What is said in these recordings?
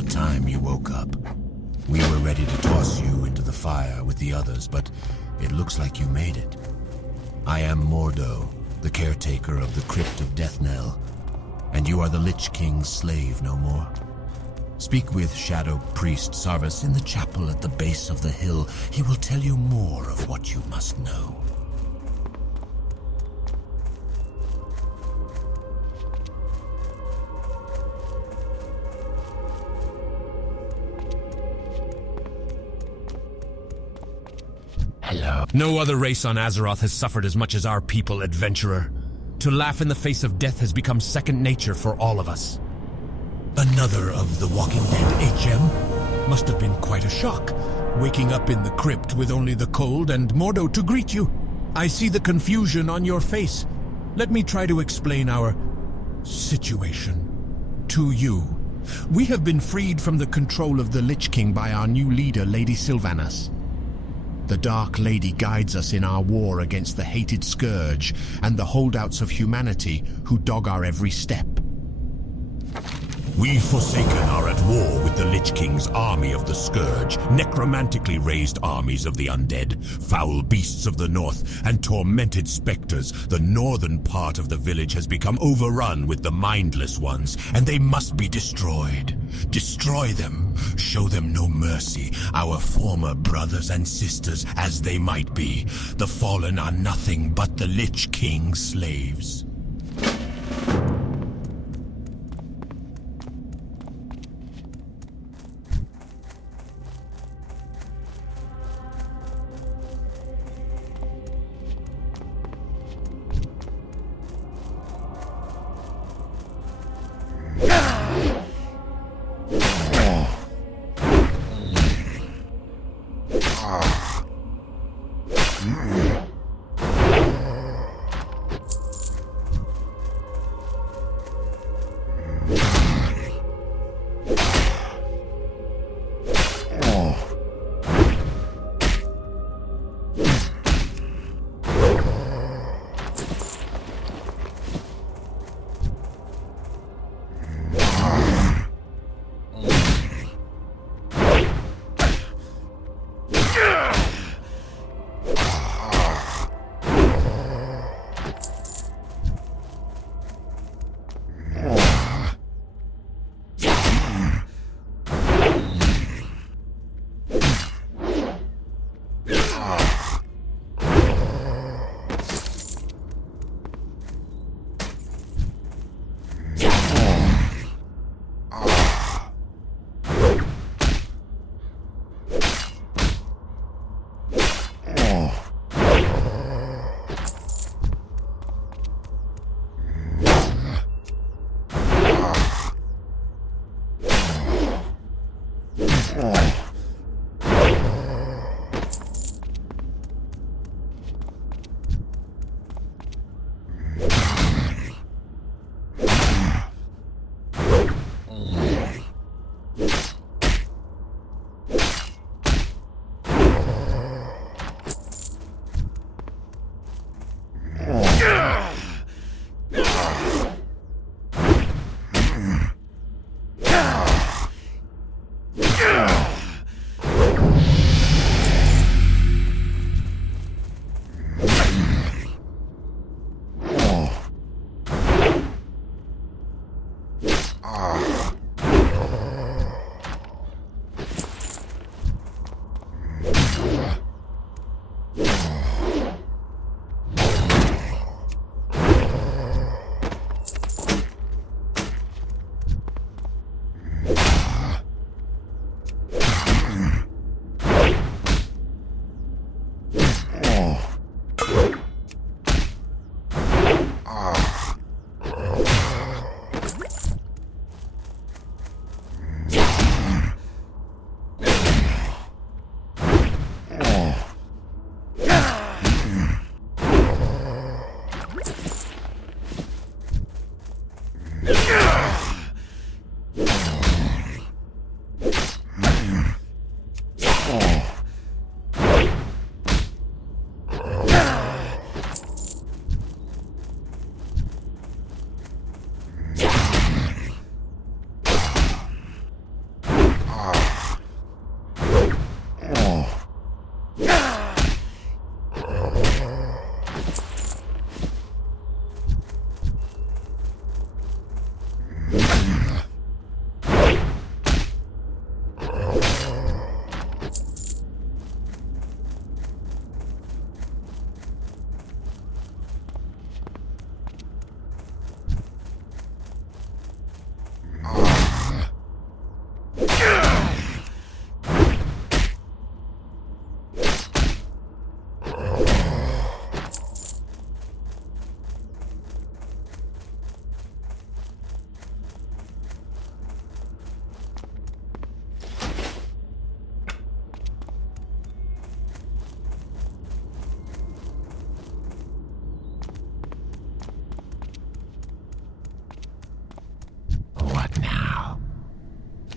About time you woke up. We were ready to toss you into the fire with the others, but it looks like you made it. I am Mordo, the caretaker of the Crypt of Deathnell, and you are the Lich King's slave no more. Speak with Shadow Priest Sarvis in the chapel at the base of the hill. He will tell you more of what you must know. Hello. No other race on Azeroth has suffered as much as our people, adventurer. To laugh in the face of death has become second nature for all of us. Another of the Walking Dead HM? Must have been quite a shock, waking up in the crypt with only the cold and Mordo to greet you. I see the confusion on your face. Let me try to explain our situation to you. We have been freed from the control of the Lich King by our new leader, Lady Sylvanas. The Dark Lady guides us in our war against the hated Scourge and the holdouts of humanity who dog our every step. We Forsaken are at war with the Lich King's army of the Scourge, necromantically raised armies of the Undead, foul beasts of the north, and tormented specters. The northern part of the village has become overrun with the mindless ones, and they must be destroyed. Destroy them. Show them no mercy, our former brothers and sisters as they might be. The fallen are nothing but the Lich King's slaves.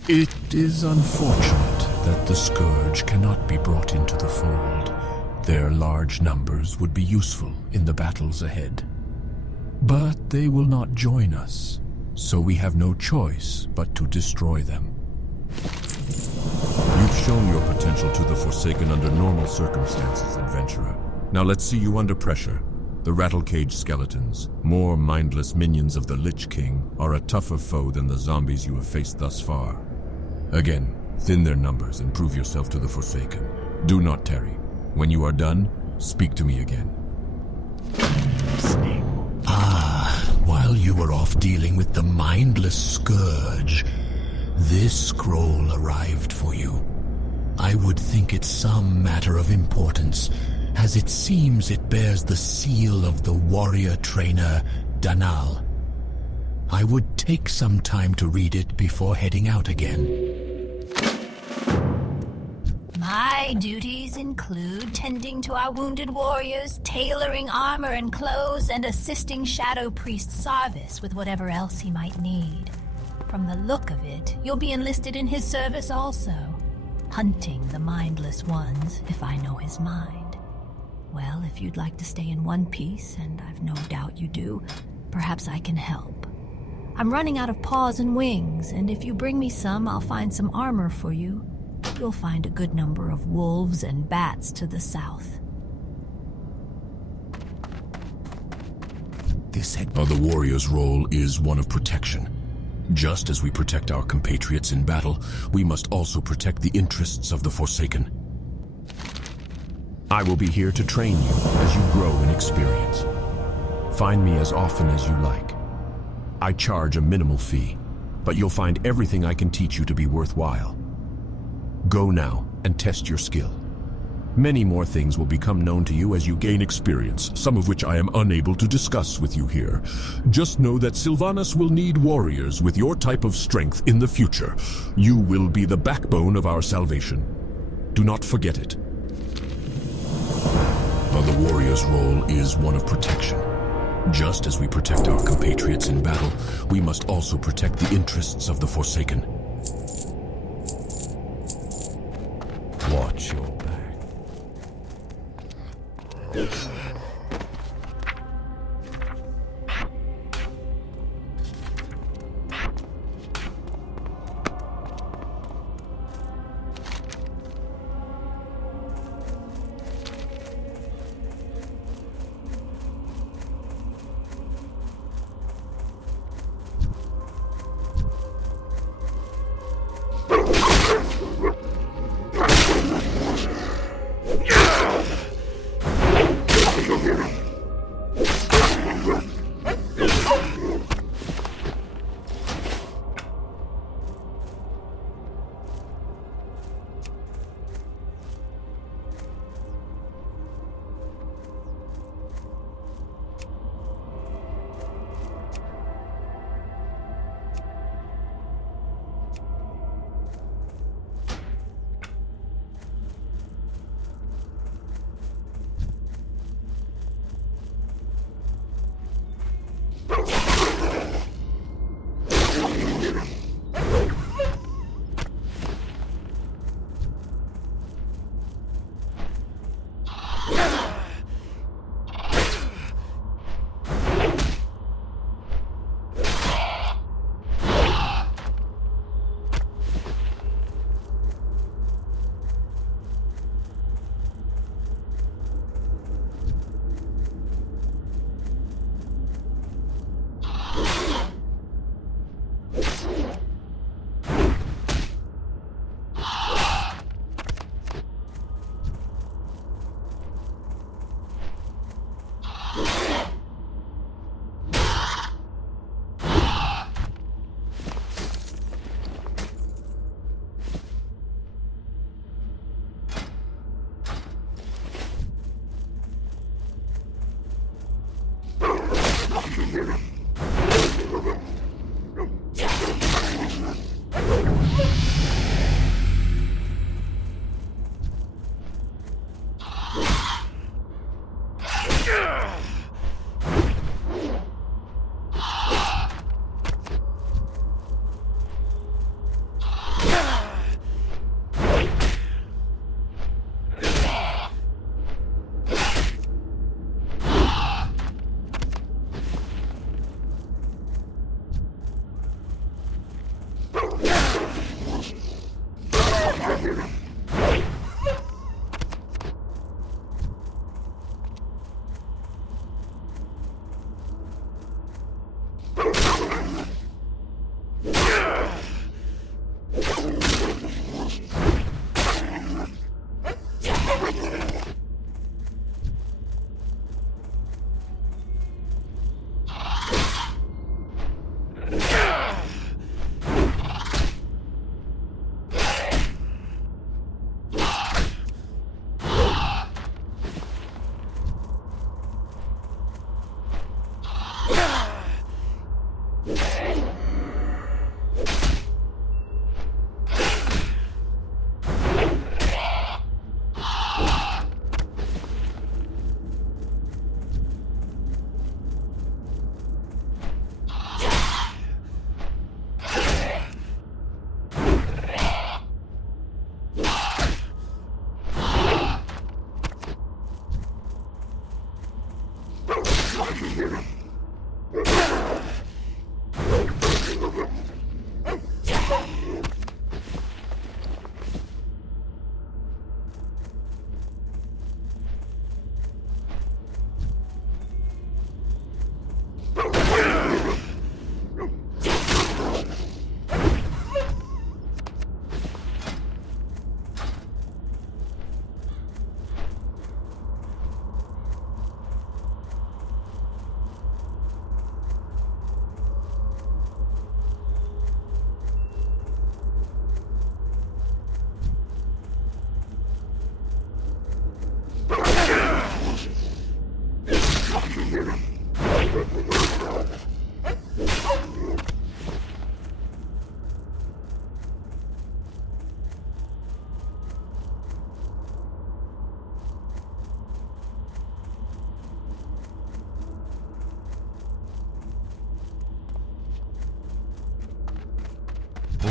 It is unfortunate that the Scourge cannot be brought into the fold. Their large numbers would be useful in the battles ahead. But they will not join us, so we have no choice but to destroy them. You've shown your potential to the Forsaken under normal circumstances, adventurer. Now let's see you under pressure. The Rattlecage skeletons, more mindless minions of the Lich King, are a tougher foe than the zombies you have faced thus far. Again, thin their numbers and prove yourself to the Forsaken. Do not tarry. When you are done, speak to me again. While you were off dealing with the mindless Scourge, this scroll arrived for you. I would think it some matter of importance, as it seems it bears the seal of the warrior trainer Danal. I would take some time to read it before heading out again. My duties include tending to our wounded warriors, tailoring armor and clothes, and assisting Shadow Priest Sarvis with whatever else he might need. From the look of it, you'll be enlisted in his service also, hunting the mindless ones, if I know his mind. Well, if you'd like to stay in one piece, and I've no doubt you do, perhaps I can help. I'm running out of paws and wings, and if you bring me some, I'll find some armor for you. You'll find a good number of wolves and bats to the south. The warrior's role is one of protection. Just as we protect our compatriots in battle, we must also protect the interests of the Forsaken. I will be here to train you as you grow in experience. Find me as often as you like. I charge a minimal fee, but you'll find everything I can teach you to be worthwhile. Go now and test your skill. Many more things will become known to you as you gain experience, some of which I am unable to discuss with you here. Just know that Sylvanas will need warriors with your type of strength in the future. You will be the backbone of our salvation. Do not forget it. The warrior's role is one of protection. Just as we protect our compatriots in battle, we must also protect the interests of the Forsaken. Watch your back.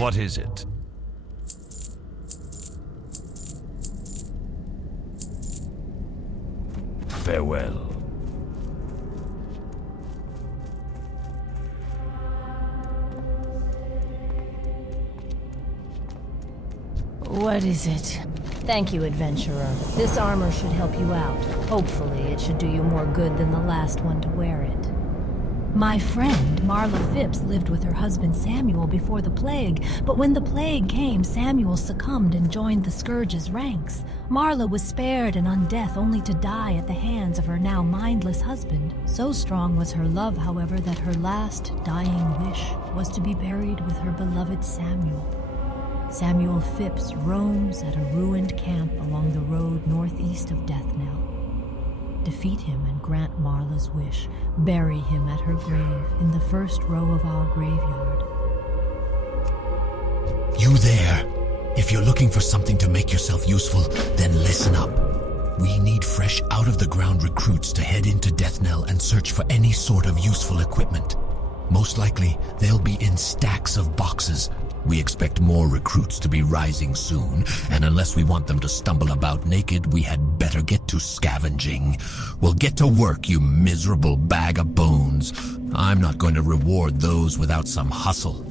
What is it? Farewell. What is it? Thank you, adventurer. This armor should help you out. Hopefully, it should do you more good than the last one to wear it. My friend, Marla Phipps, lived with her husband Samuel before the plague, but when the plague came, Samuel succumbed and joined the Scourge's ranks. Marla was spared and on death only to die at the hands of her now mindless husband. So strong was her love, however, that her last dying wish was to be buried with her beloved Samuel. Samuel Phipps roams at a ruined camp along the road northeast of Deathnell. Defeat him and grant Marla's wish. Bury him at her grave in the first row of our graveyard. You there! If you're looking for something to make yourself useful, then listen up. We need fresh out-of-the-ground recruits to head into Deathnell and search for any sort of useful equipment. Most likely, they'll be in stacks of boxes. We expect more recruits to be rising soon, and unless we want them to stumble about naked, we had better get to scavenging. Well, get to work, you miserable bag of bones. I'm not going to reward those without some hustle.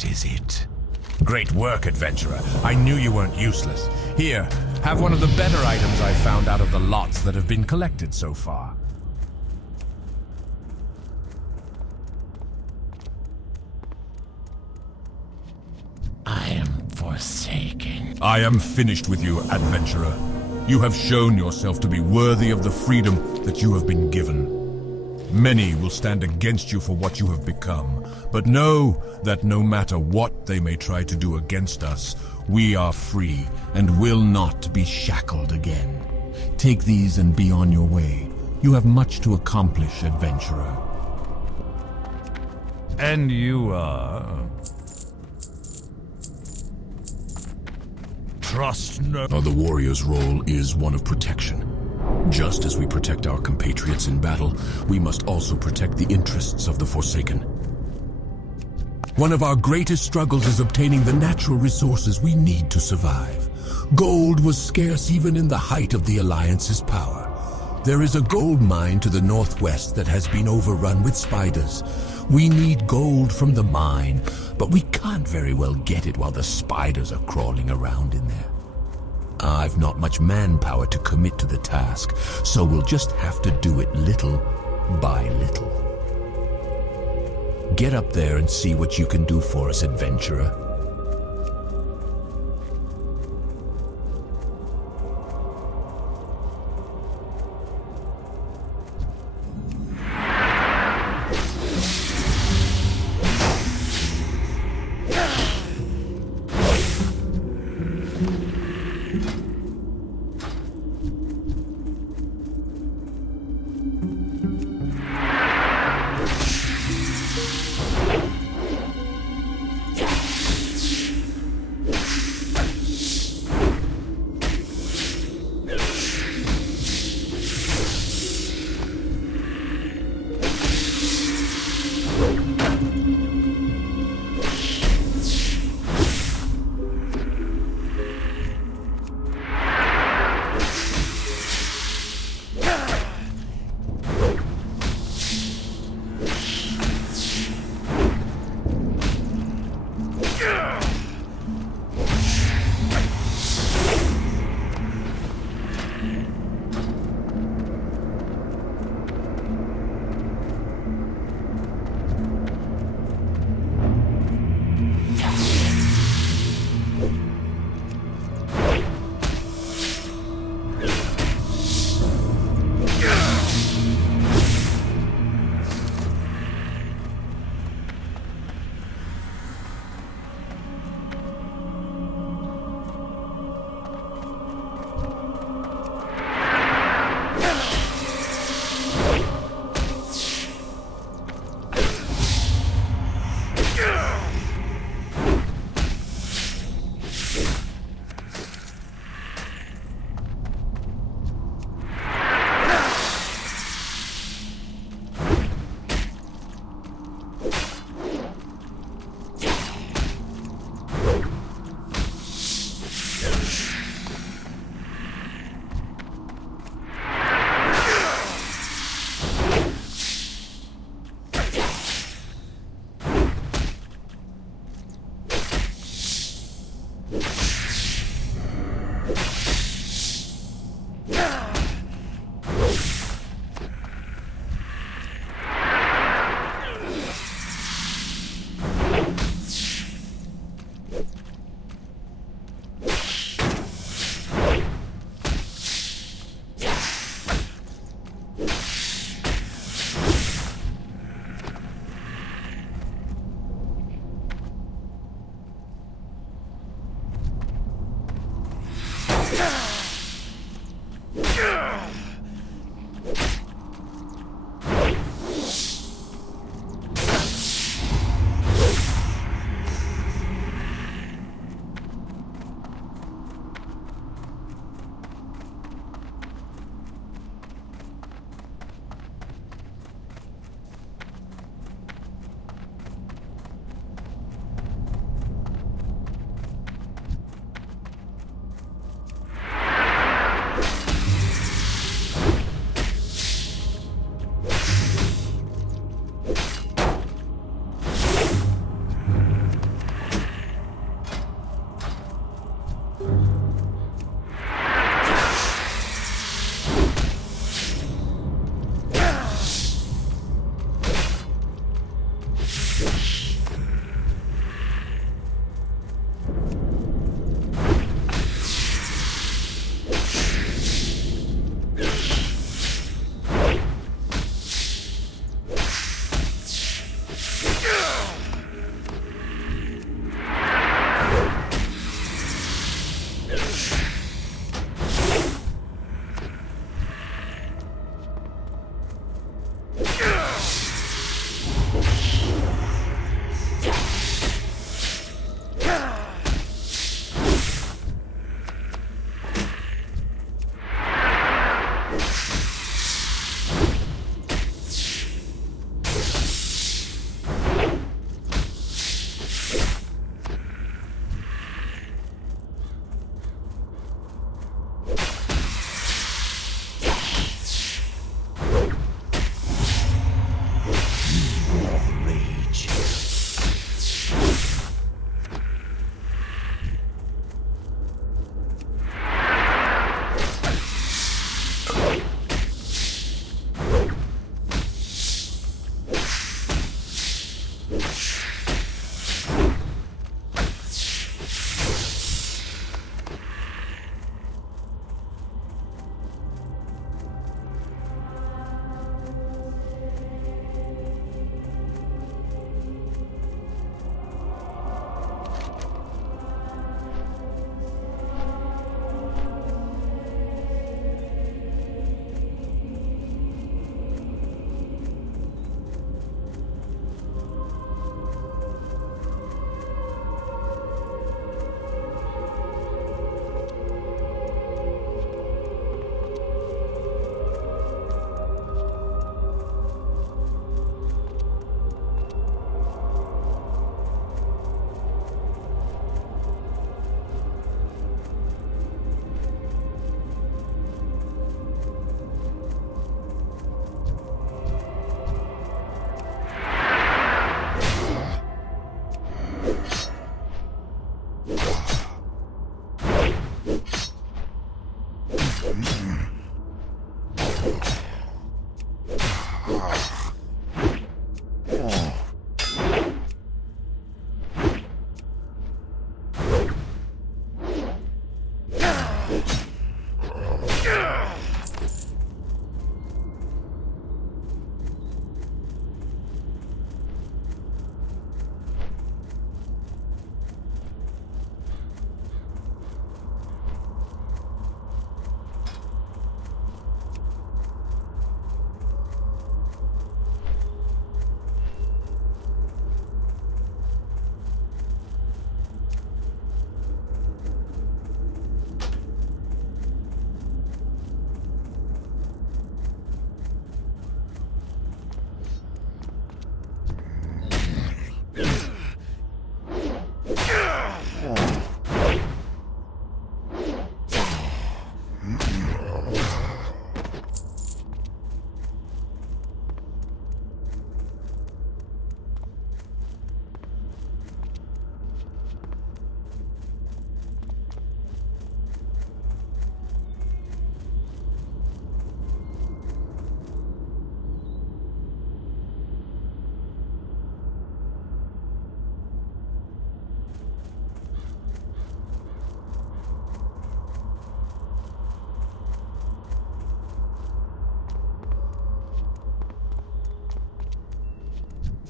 What is it? Great work, adventurer. I knew you weren't useless. Here, have one of the better items I found out of the lots that have been collected so far. I am forsaken. I am finished with you, adventurer. You have shown yourself to be worthy of the freedom that you have been given. Many will stand against you for what you have become, but know that no matter what they may try to do against us, we are free and will not be shackled again. Take these and be on your way. You have much to accomplish, adventurer. And you are... Trust no... The warrior's role is one of protection. Just as we protect our compatriots in battle, we must also protect the interests of the Forsaken. One of our greatest struggles is obtaining the natural resources we need to survive. Gold was scarce even in the height of the Alliance's power. There is a gold mine to the northwest that has been overrun with spiders. We need gold from the mine, but we can't very well get it while the spiders are crawling around in there. I've not much manpower to commit to the task, so we'll just have to do it little by little. Get up there and see what you can do for us, adventurer.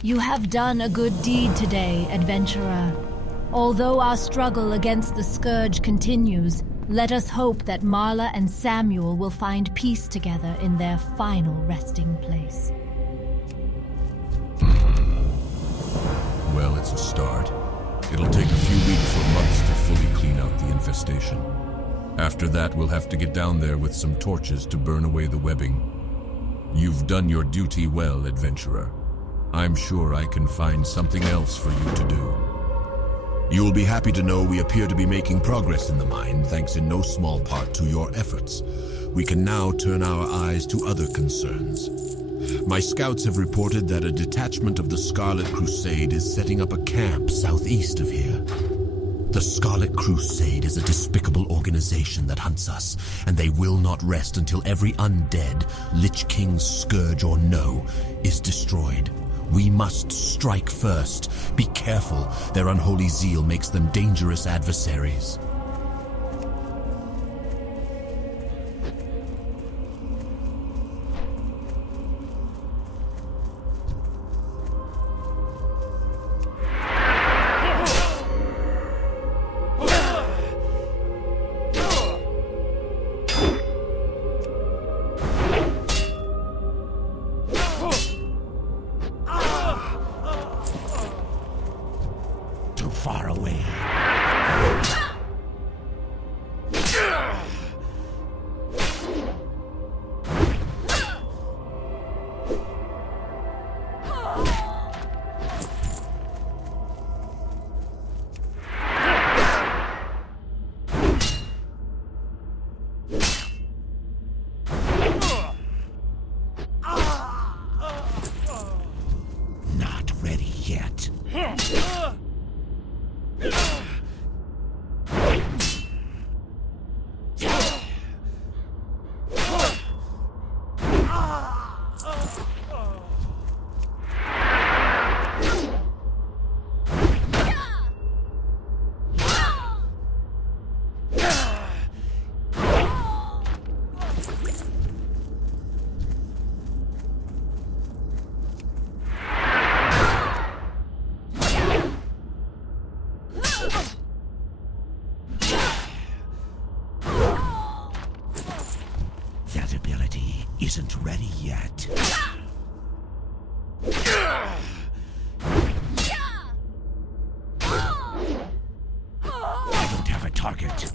You have done a good deed today, adventurer. Although our struggle against the Scourge continues, let us hope that Marla and Samuel will find peace together in their final resting place. Well, it's a start. It'll take a few weeks or months to fully clean out the infestation. After that, we'll have to get down there with some torches to burn away the webbing. You've done your duty well, adventurer. I'm sure I can find something else for you to do. You will be happy to know we appear to be making progress in the mine, thanks in no small part to your efforts. We can now turn our eyes to other concerns. My scouts have reported that a detachment of the Scarlet Crusade is setting up a camp southeast of here. The Scarlet Crusade is a despicable organization that hunts us, and they will not rest until every undead, Lich King's scourge or no, is destroyed. We must strike first. Be careful. Their unholy zeal makes them dangerous adversaries. Far away. Not ready yet. That ability isn't ready yet. I don't have a target.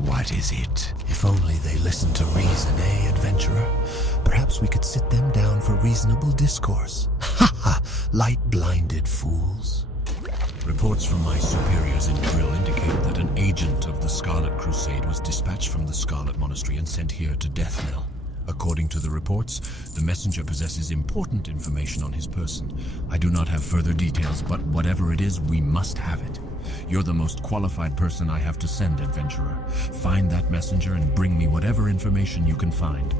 What is it? If only they listened to reason, eh, adventurer? Perhaps we could sit them down for reasonable discourse. Ha ha! Light-blinded fools. Reports from my superiors in Brill indicate that an agent of the Scarlet Crusade was dispatched from the Scarlet Monastery and sent here to Deathnell. According to the reports, the messenger possesses important information on his person. I do not have further details, but whatever it is, we must have it. You're the most qualified person I have to send, adventurer. Find that messenger and bring me whatever information you can find.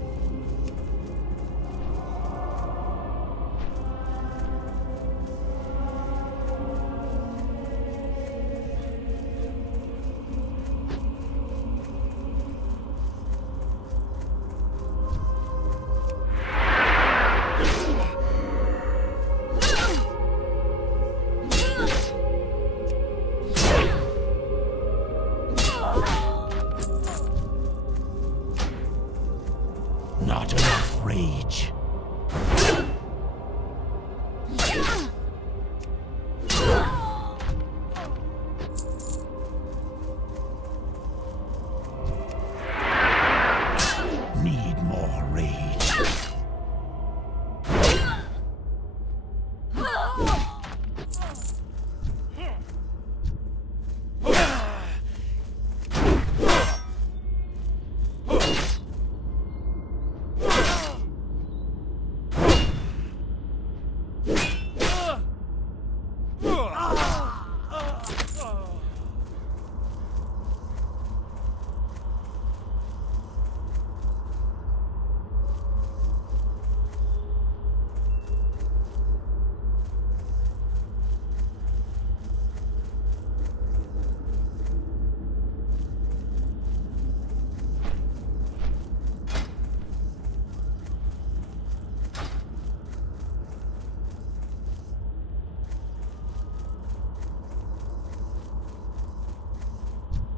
Not enough rage. Need more rage.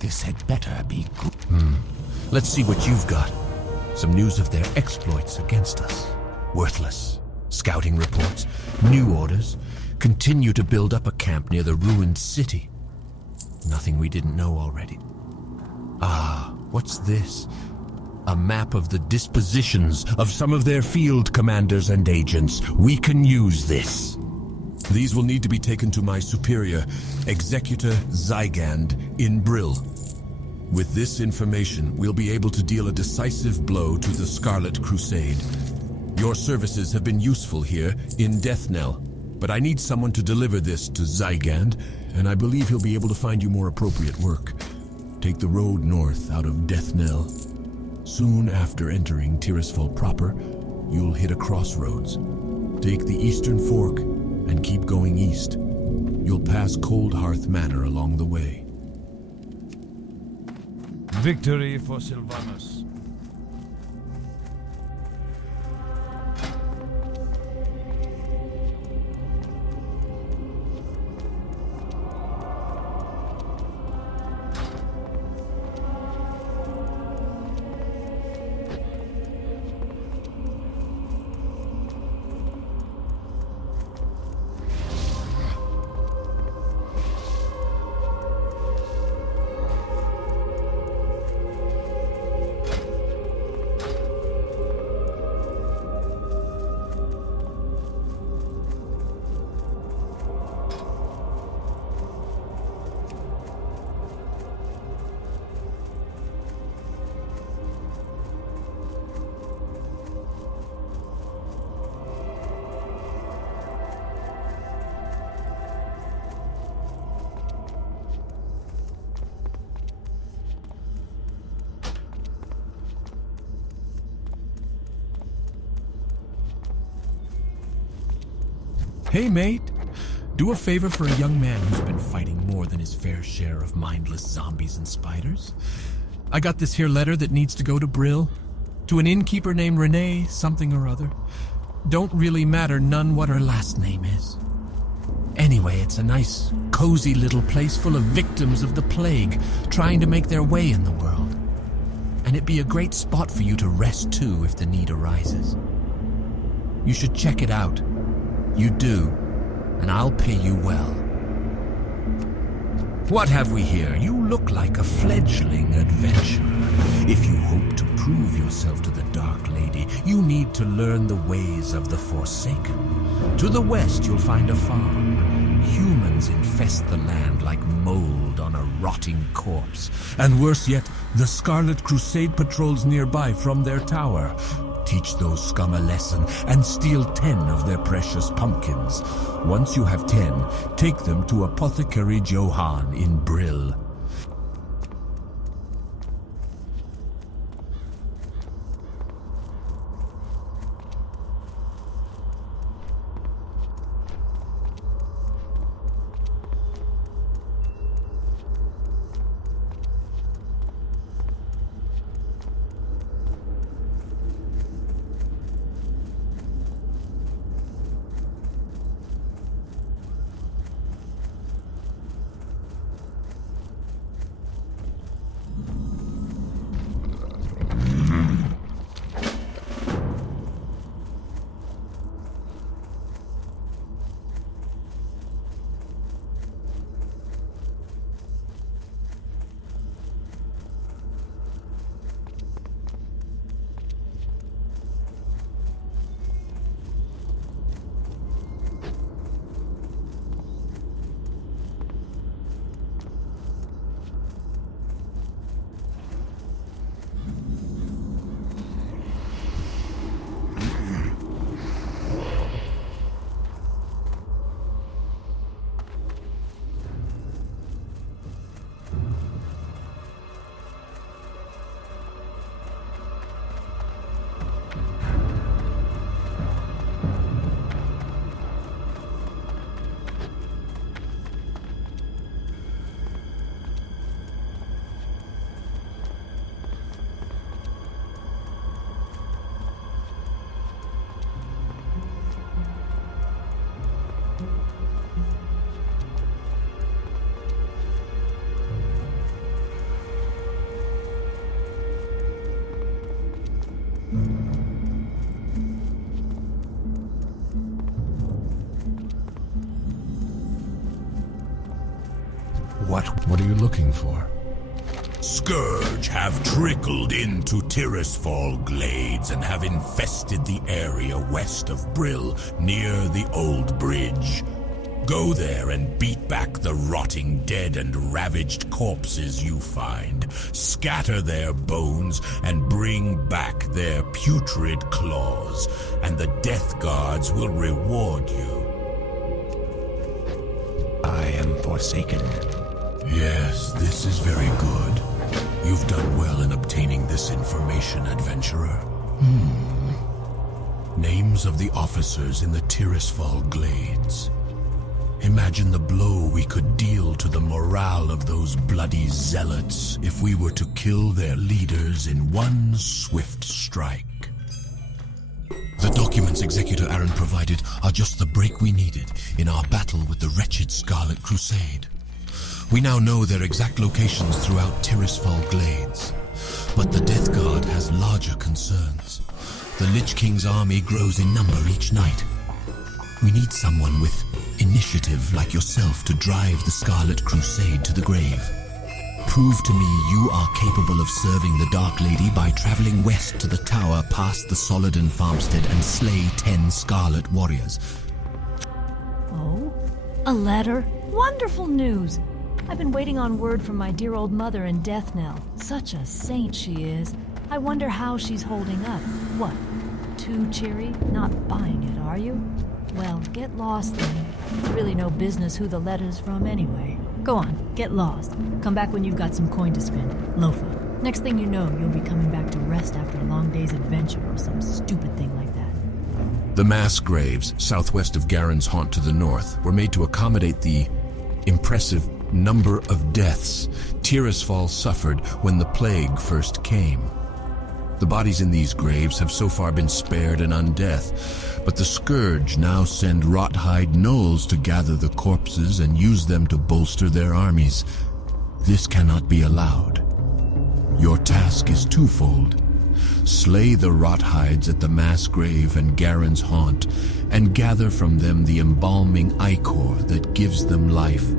This had better be good. Let's see what you've got. Some news of their exploits against us. Worthless. Scouting reports, new orders, continue to build up a camp near the ruined city. Nothing we didn't know already. Ah, what's this? A map of the dispositions of some of their field commanders and agents. We can use this. These will need to be taken to my superior, Executor Zygand, in Brill. With this information, we'll be able to deal a decisive blow to the Scarlet Crusade. Your services have been useful here in Deathnell, but I need someone to deliver this to Zygand, and I believe he'll be able to find you more appropriate work. Take the road north out of Deathnell. Soon after entering Tirisfal proper, you'll hit a crossroads. Take the eastern fork and keep going east. You'll pass Coldhearth Manor along the way. Victory for Sylvanus. Hey, mate. Do a favor for a young man who's been fighting more than his fair share of mindless zombies and spiders. I got this here letter that needs to go to Brill. To an innkeeper named Renee something or other. Don't really matter none what her last name is. Anyway, it's a nice, cozy little place full of victims of the plague trying to make their way in the world. And it'd be a great spot for you to rest too if the need arises. You should check it out. You do, and I'll pay you well. What have we here? You look like a fledgling adventurer. If you hope to prove yourself to the Dark Lady, you need to learn the ways of the Forsaken. To the west, you'll find a farm. Humans infest the land like mold on a rotting corpse. And worse yet, the Scarlet Crusade patrols nearby from their tower. Teach those scum a lesson and steal 10 of their precious pumpkins. Once you have 10, take them to Apothecary Johann in Brill. What are you looking for? Scourge have trickled into Tirisfal Glades and have infested the area west of Brill, near the old bridge. Go there and beat back the rotting dead and ravaged corpses you find. Scatter their bones and bring back their putrid claws, and the Death Guards will reward you. I am Forsaken. Yes, this is very good. You've done well in obtaining this information, adventurer. Names of the officers in the Tirisfal Glades. Imagine the blow we could deal to the morale of those bloody zealots if we were to kill their leaders in one swift strike. The documents Executor Aaron provided are just the break we needed in our battle with the wretched Scarlet Crusade. We now know their exact locations throughout Tirisfal Glades. But the Death Guard has larger concerns. The Lich King's army grows in number each night. We need someone with initiative like yourself to drive the Scarlet Crusade to the grave. Prove to me you are capable of serving the Dark Lady by traveling west to the tower past the Soladin farmstead and slay 10 Scarlet Warriors. Oh? A letter? Wonderful news! I've been waiting on word from my dear old mother in Deathnell. Such a saint she is. I wonder how she's holding up. What? Too cheery? Not buying it, are you? Well, get lost then. It's really no business who the letter's from anyway. Go on, get lost. Come back when you've got some coin to spend. Loafer. Next thing you know, you'll be coming back to rest after a long day's adventure or some stupid thing like that. The mass graves, southwest of Garen's haunt to the north, were made to accommodate the impressive number of deaths Tirisfal suffered when the plague first came. The bodies in these graves have so far been spared an undeath, but the Scourge now send Rothhide gnolls to gather the corpses and use them to bolster their armies. This cannot be allowed. Your task is twofold. Slay the Rothides at the mass grave and Garen's haunt, and gather from them the embalming ichor that gives them life.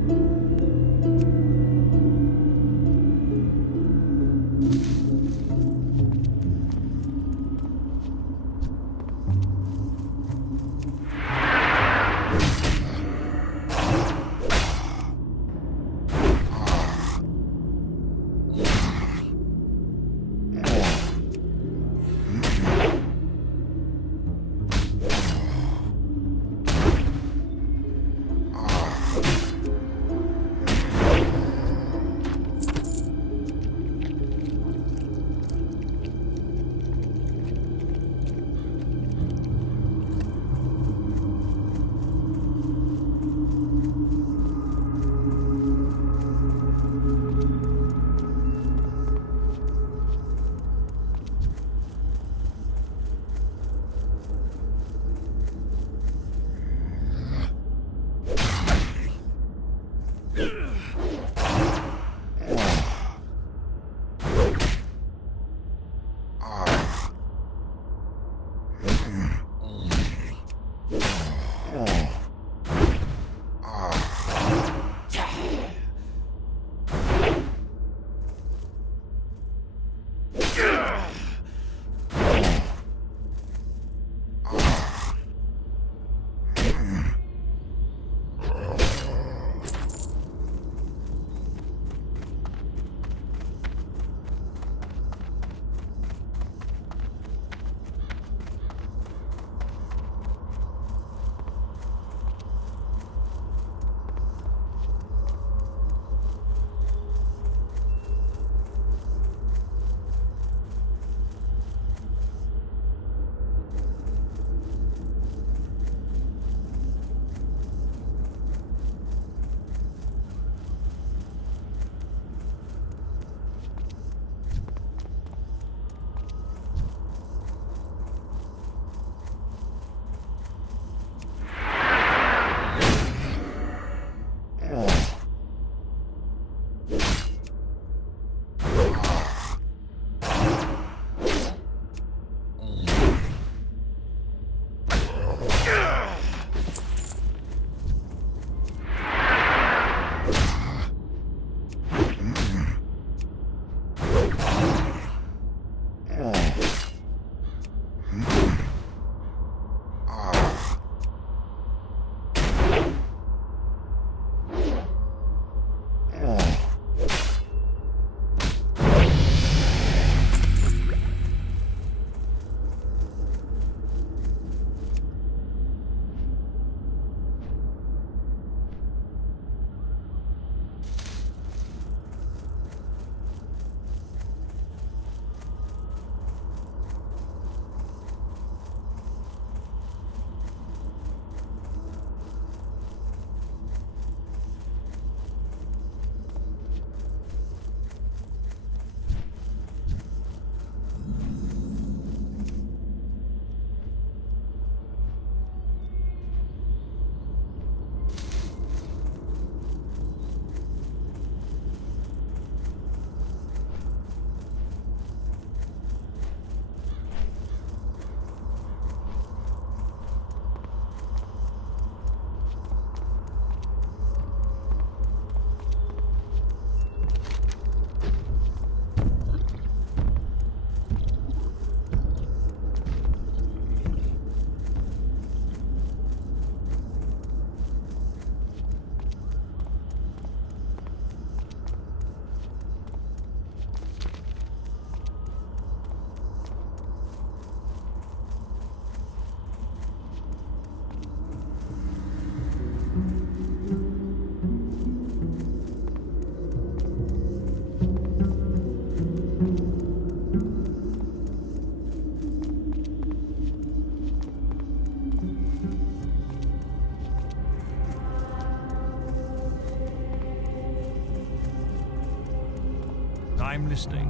I'm listening.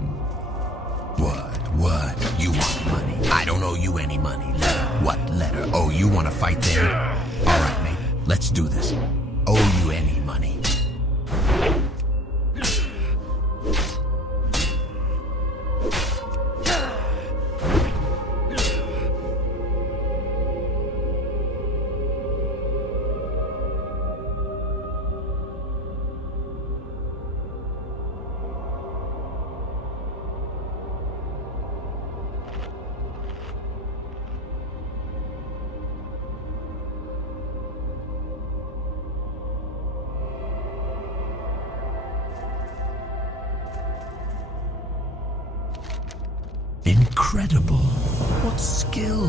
What? You want money? I don't owe you any money. Letter? What letter? Oh, you want to fight then? All right, mate. Let's do this. Owe you any money? Incredible. What skill.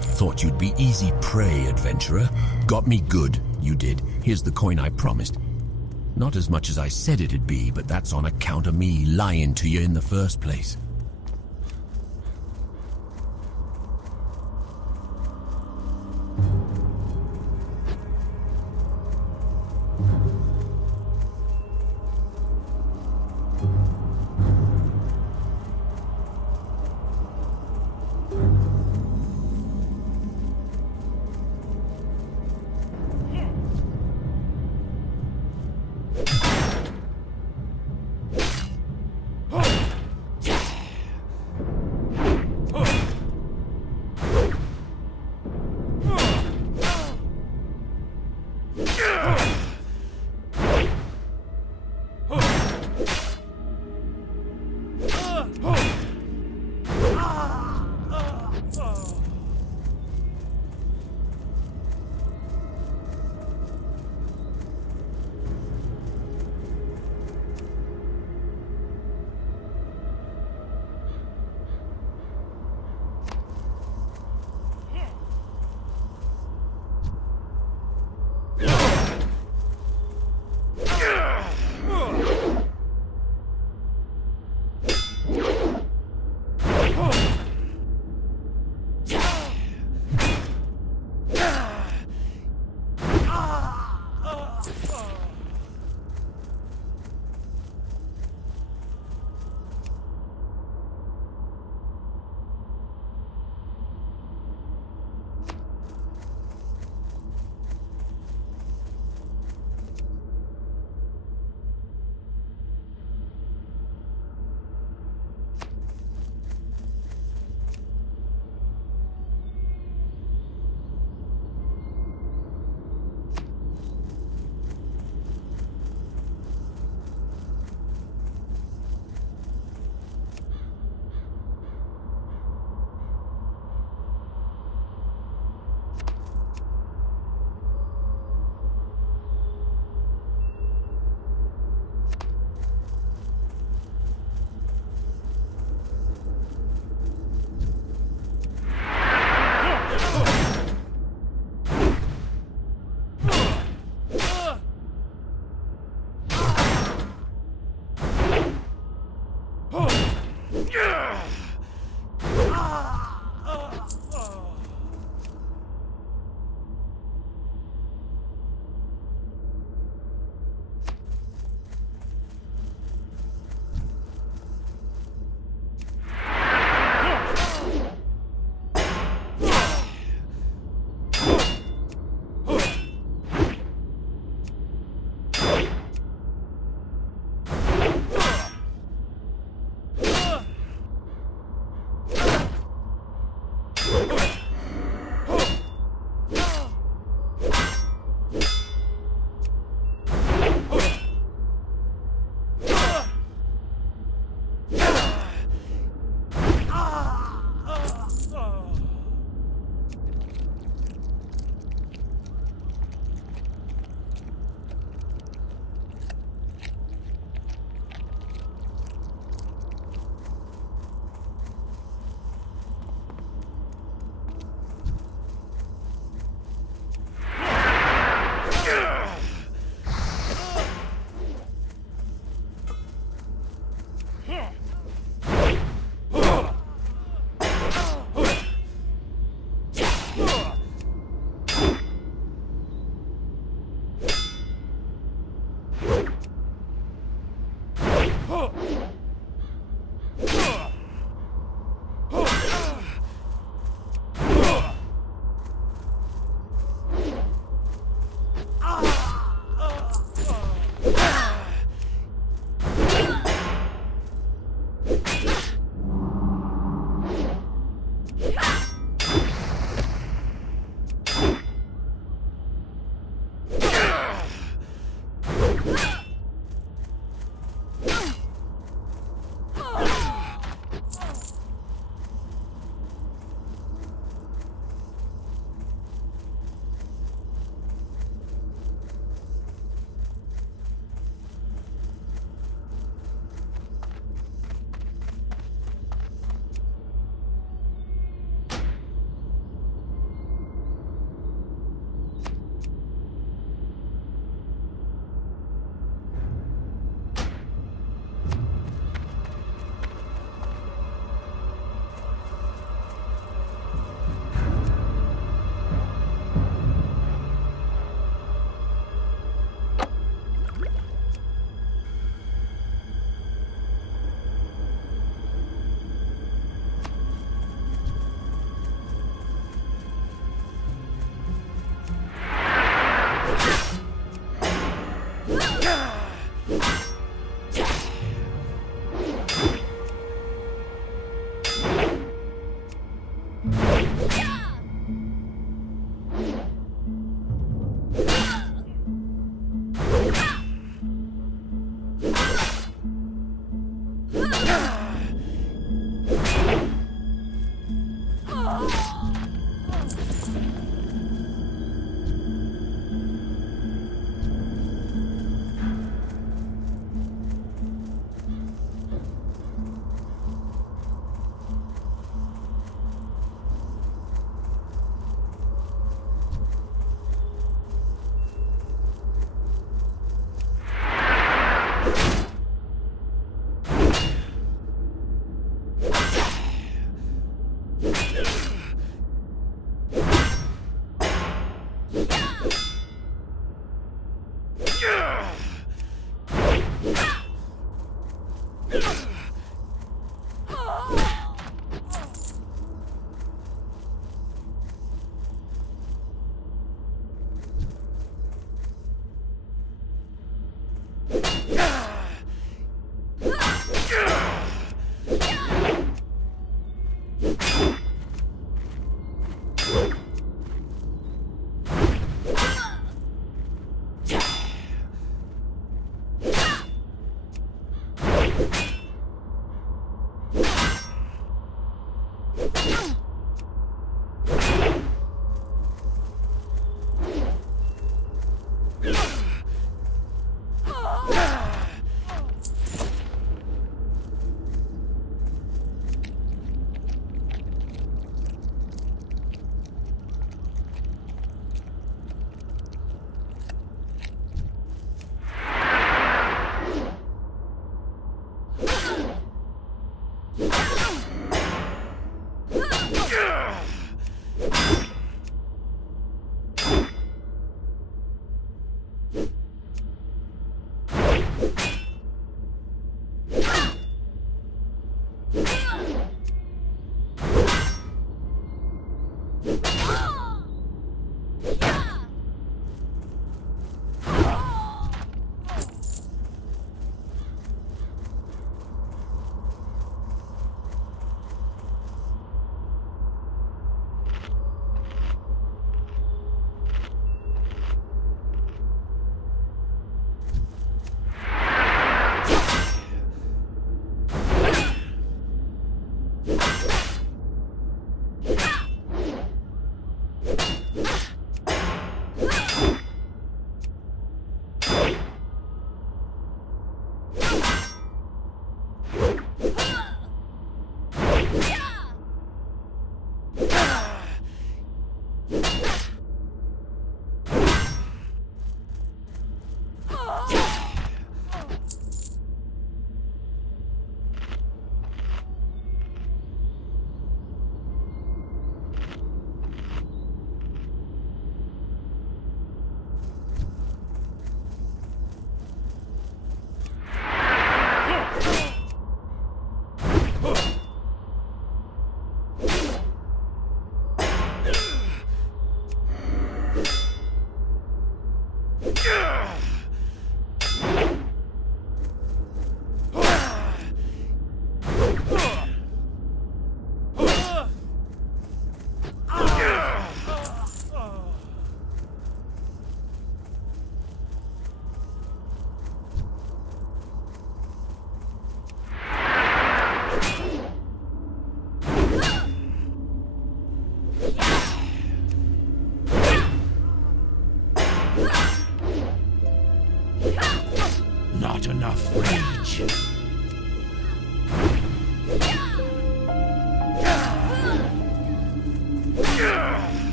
Thought you'd be easy prey, adventurer. Got me good, you did. Here's the coin I promised. Not as much as I said it'd be, but that's on account of me lying to you in the first place.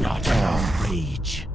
Not enough rage.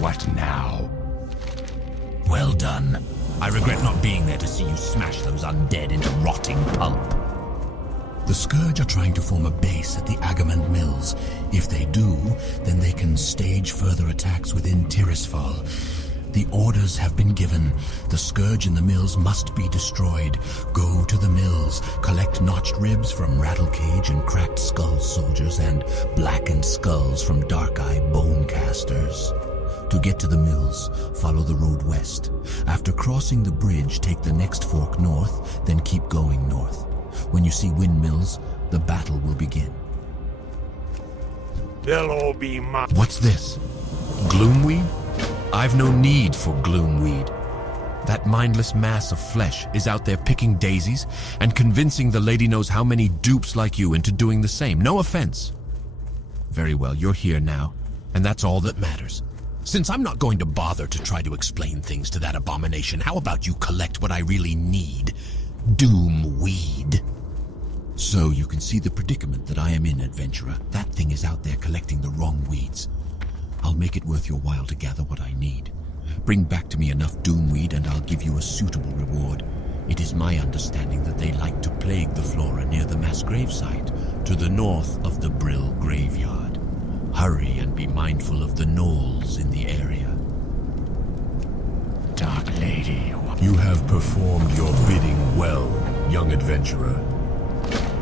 What now? Well done. I regret not being there to see you smash those undead into rotting pulp. The Scourge are trying to form a base at the Agamand Mills. If they do, then they can stage further attacks within Tirisfal. The orders have been given. The Scourge in the mills must be destroyed. Go to the mills, collect notched ribs from Rattlecage and Cracked Skull soldiers and blackened skulls from Dark-Eye bone casters. To get to the mills, follow the road west. After crossing the bridge, take the next fork north, then keep going north. When you see windmills, the battle will begin. They'll all be mine. What's this? Gloomweed? I've no need for gloomweed. That mindless mass of flesh is out there picking daisies and convincing the lady knows how many dupes like you into doing the same. No offense. Very well, you're here now, and that's all that matters. Since I'm not going to bother to try to explain things to that abomination, how about you collect what I really need? Doomweed. So you can see the predicament that I am in, adventurer. That thing is out there collecting the wrong weeds. I'll make it worth your while to gather what I need. Bring back to me enough doomweed and I'll give you a suitable reward. It is my understanding that they like to plague the flora near the mass grave site, to the north of the Brill graveyard. Hurry and be mindful of the gnolls in the area. Dark Lady. You have performed your bidding well, young adventurer.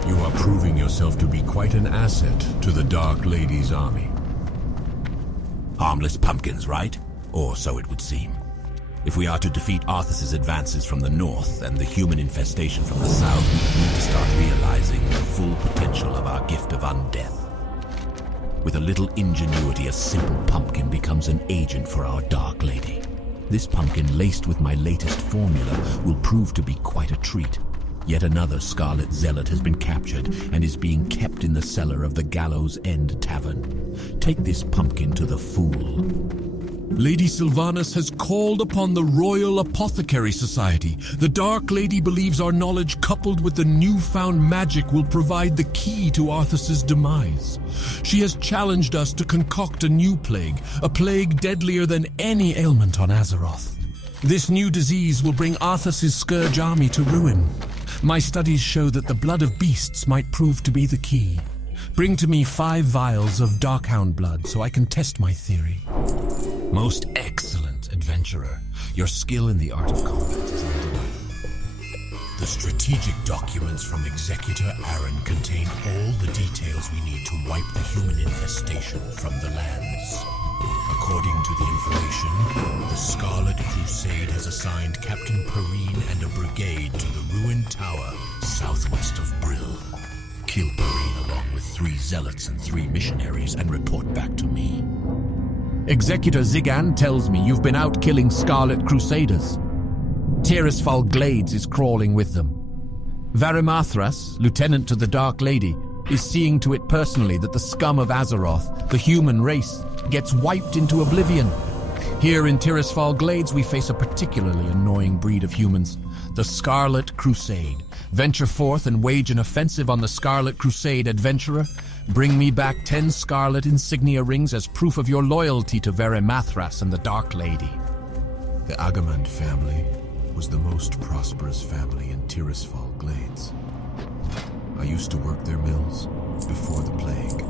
You are proving yourself to be quite an asset to the Dark Lady's army. Harmless pumpkins, right? Or so it would seem. If we are to defeat Arthas's advances from the north and the human infestation from the south, we need to start realizing the full potential of our gift of undeath. With a little ingenuity, a simple pumpkin becomes an agent for our Dark Lady. This pumpkin, laced with my latest formula, will prove to be quite a treat. Yet another Scarlet Zealot has been captured and is being kept in the cellar of the Gallows End Tavern. Take this pumpkin to the fool. Lady Sylvanas has called upon the Royal Apothecary Society. The Dark Lady believes our knowledge coupled with the newfound magic will provide the key to Arthas's demise. She has challenged us to concoct a new plague, a plague deadlier than any ailment on Azeroth. This new disease will bring Arthas's Scourge army to ruin. My studies show that the blood of beasts might prove to be the key. Bring to me 5 vials of Darkhound blood so I can test my theory. Most excellent adventurer. Your skill in the art of combat is undeniable. The strategic documents from Executor Aaron contain all the details we need to wipe the human infestation from the lands. According to the information, the Scarlet Crusade has assigned Captain Perrine and a brigade to the ruined tower southwest of Brill. Kill Perrine along with 3 zealots and 3 missionaries and report back to me. Executor Zigan tells me you've been out killing Scarlet Crusaders. Tirisfal Glades is crawling with them. Varimathras, lieutenant to the Dark Lady, is seeing to it personally that the scum of Azeroth, the human race, gets wiped into oblivion. Here in Tirisfal Glades, we face a particularly annoying breed of humans, the Scarlet Crusade. Venture forth and wage an offensive on the Scarlet Crusade, adventurer. Bring me back 10 scarlet insignia rings as proof of your loyalty to Veremathras and the Dark Lady. The Agamand family was the most prosperous family in Tirisfal Glades. I used to work their mills before the plague.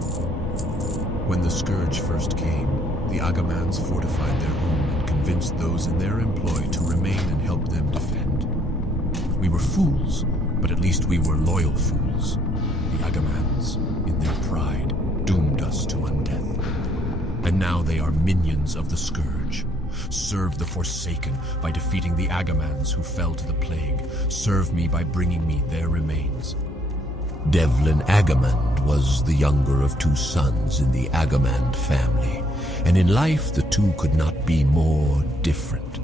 When the Scourge first came, the Agamans fortified their home and convinced those in their employ to remain and help them defend. We were fools, but at least we were loyal fools. The Agamans, in their pride, doomed us to undeath. And now they are minions of the Scourge. Serve the Forsaken by defeating the Agamans who fell to the plague. Serve me by bringing me their remains. Devlin Agamand was the younger of 2 sons in the Agamand family, and in life the two could not be more different.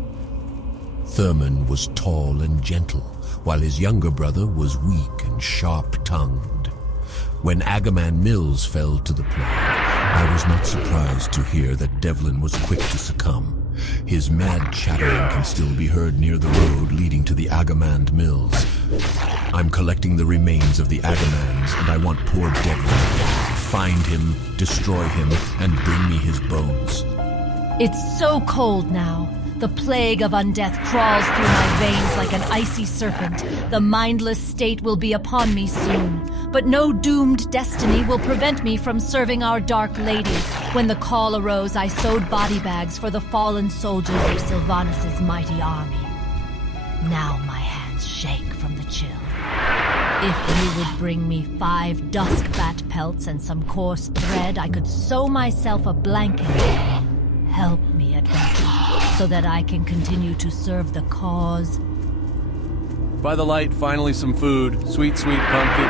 Thurman was tall and gentle, while his younger brother was weak and sharp-tongued. When Agamand Mills fell to the plague, I was not surprised to hear that Devlin was quick to succumb. His mad chattering can still be heard near the road leading to the Agamand Mills. I'm collecting the remains of the Agamans, and I want poor Devlin. Find him, destroy him, and bring me his bones. It's so cold now. The plague of undeath crawls through my veins like an icy serpent. The mindless state will be upon me soon. But no doomed destiny will prevent me from serving our Dark Lady. When the call arose, I sewed body bags for the fallen soldiers of Sylvanas' mighty army. Now my hands shake from the chill. If you would bring me 5 dusk bat pelts and some coarse thread, I could sew myself a blanket. Help me, adventurer, so that I can continue to serve the cause. By the light, finally some food. Sweet, sweet pumpkin.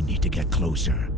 I need to get closer.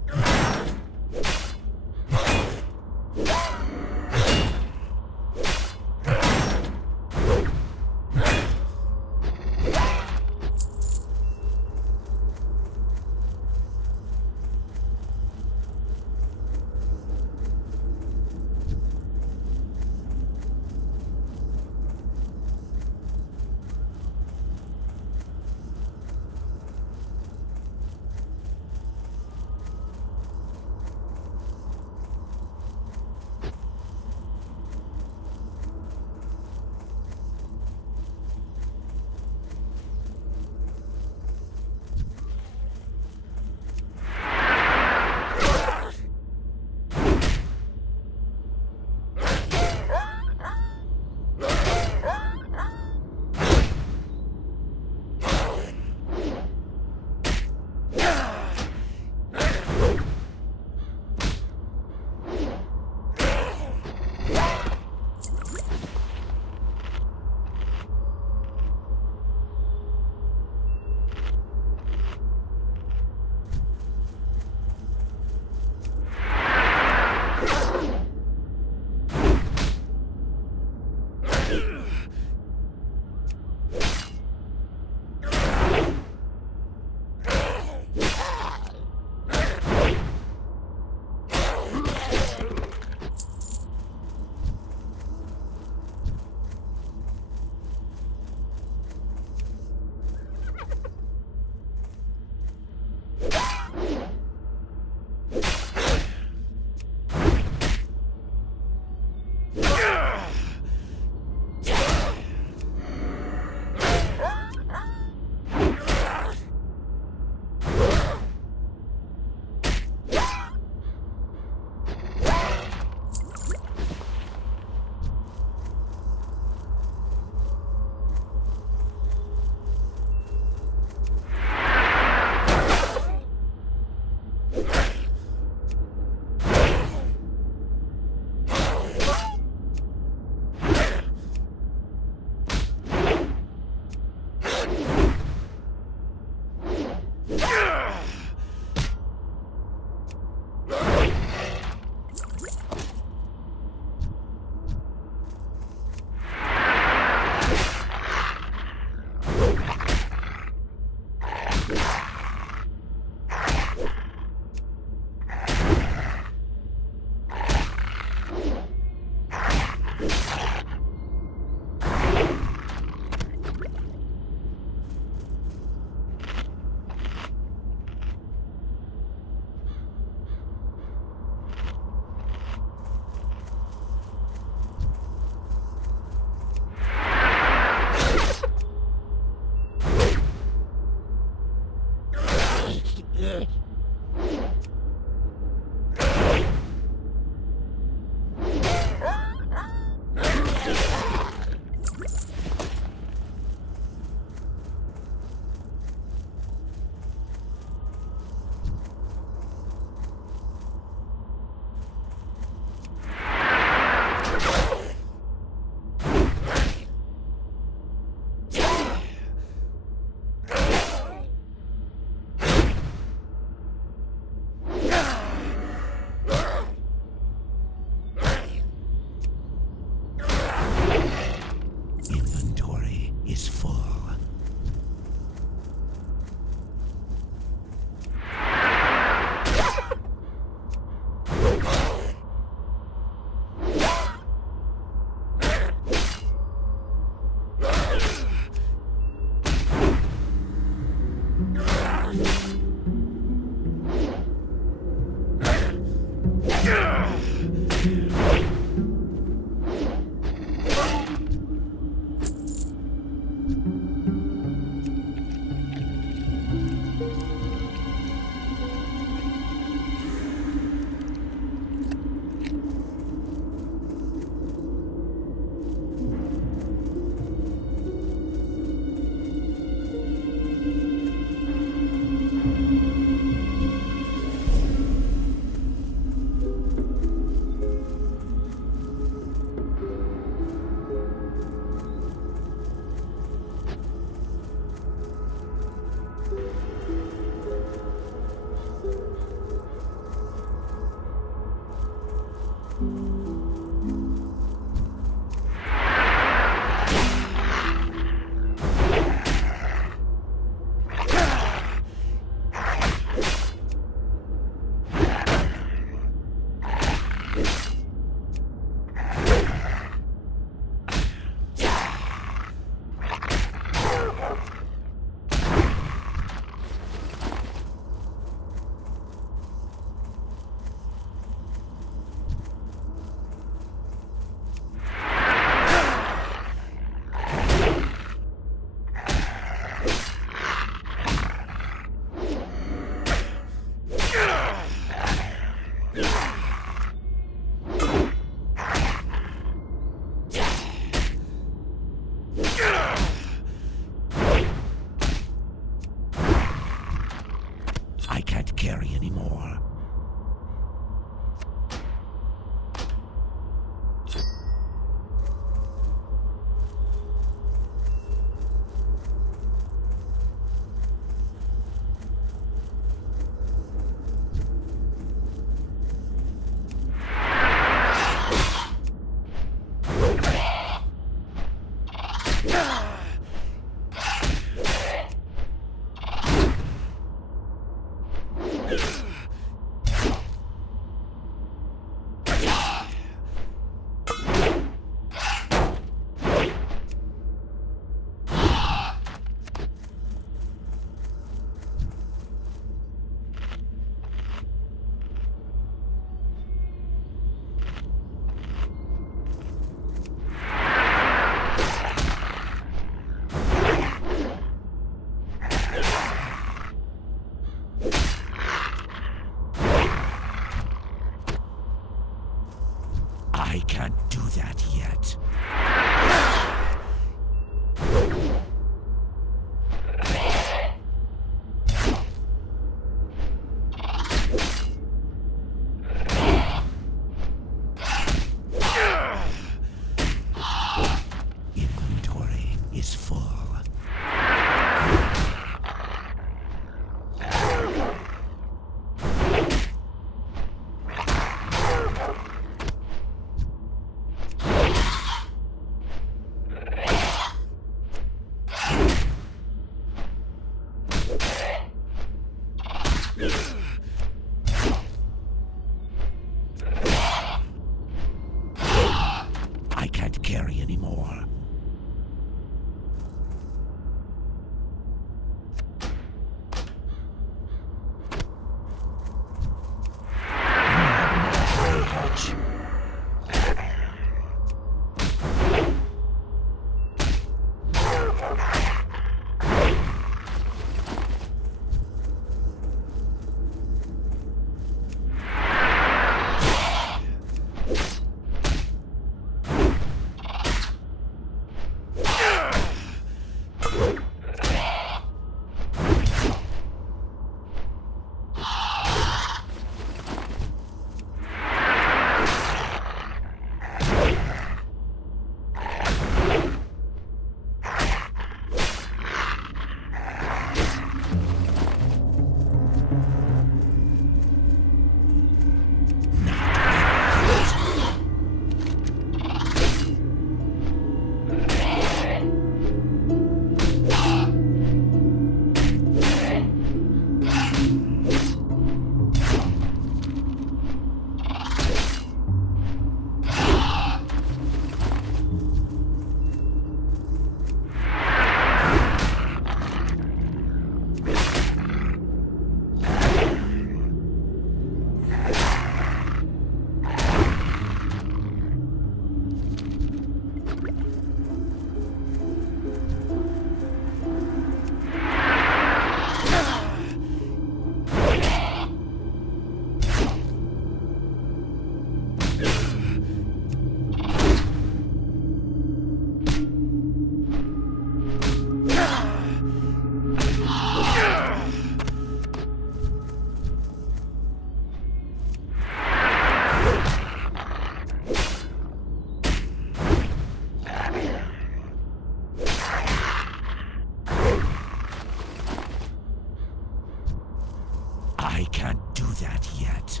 that yet.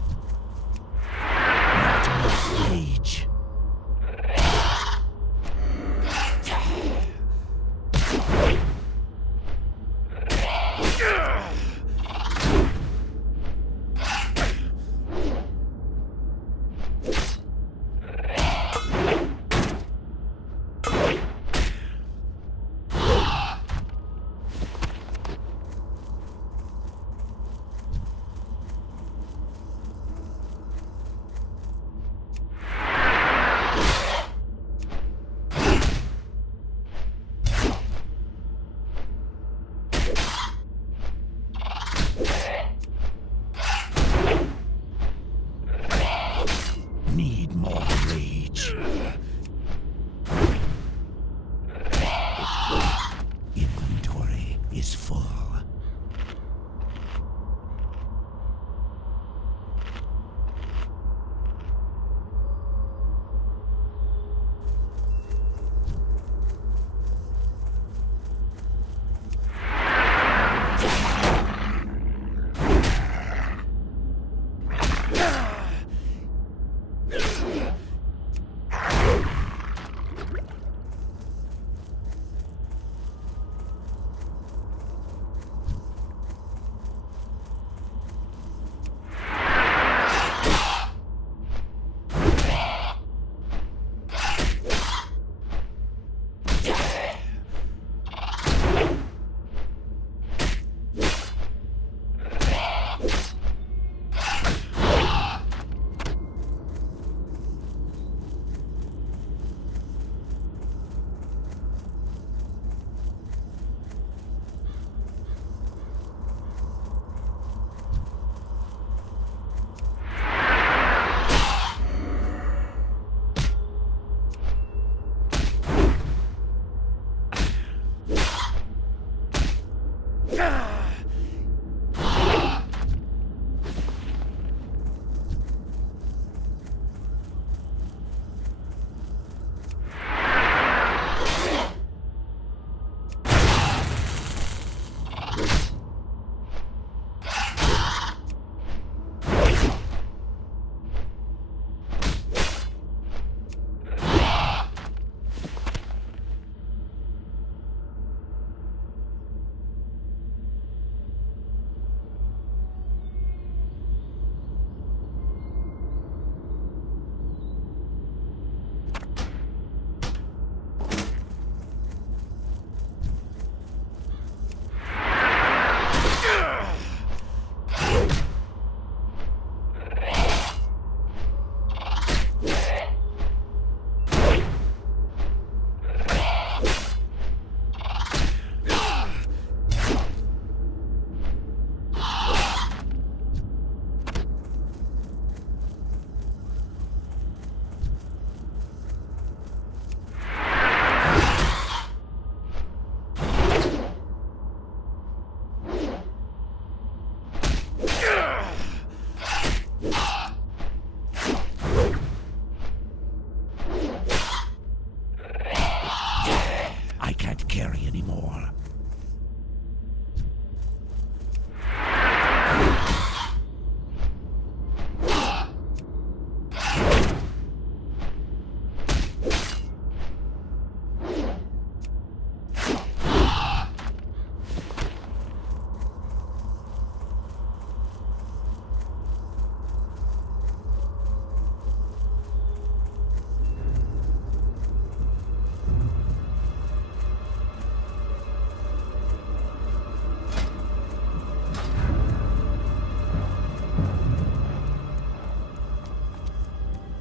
Not enough rage. Need more rage. Inventory is full.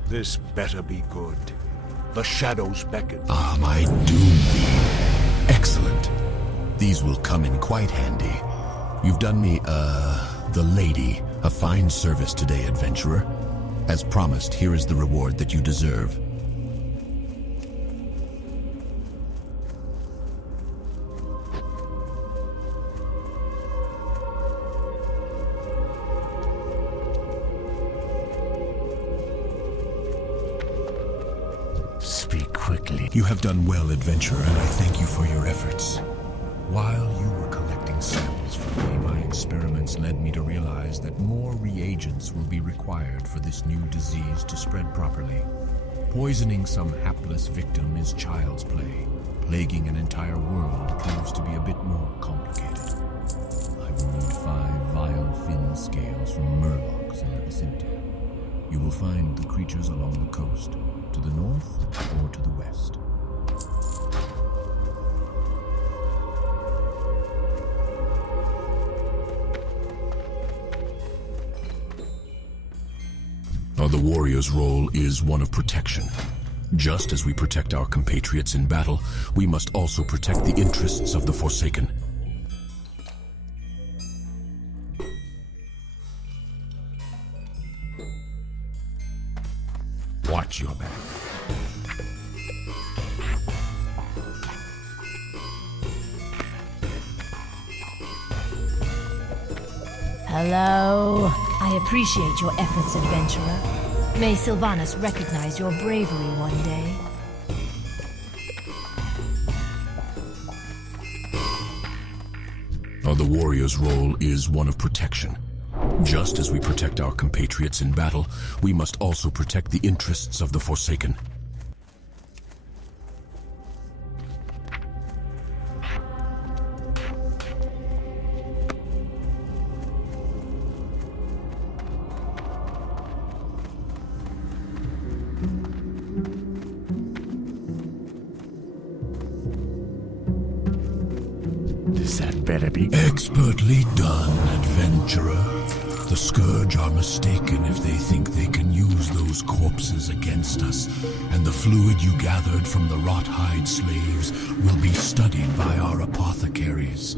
This better be good. The shadows beckon. Ah, my doom. Excellent. These will come in quite handy. You've done me, the lady, a fine service today, adventurer. As promised, here is the reward that you deserve. Speak quickly. You have done well, adventurer, and I thank you for your efforts. While you were collecting samples for me, my experiments experience led me to realize that more reagents will be required for this new disease to spread properly. Poisoning some hapless victim is child's play. Plaguing an entire world proves to be a bit more complicated. I will need 5 vile fin scales from murlocs in the vicinity. You will find the creatures along the coast, to the north or to the west. The warrior's role is one of protection. Just as we protect our compatriots in battle, we must also protect the interests of the Forsaken. Watch your back. Hello. I appreciate your efforts, adventurer. May Sylvanas recognize your bravery one day. The warrior's role is one of protection. Just as we protect our compatriots in battle, we must also protect the interests of the Forsaken. That better be Expertly done, adventurer. The Scourge are mistaken if they think they can use those corpses against us, and the fluid you gathered from the wrought-hide slaves will be studied by our apothecaries.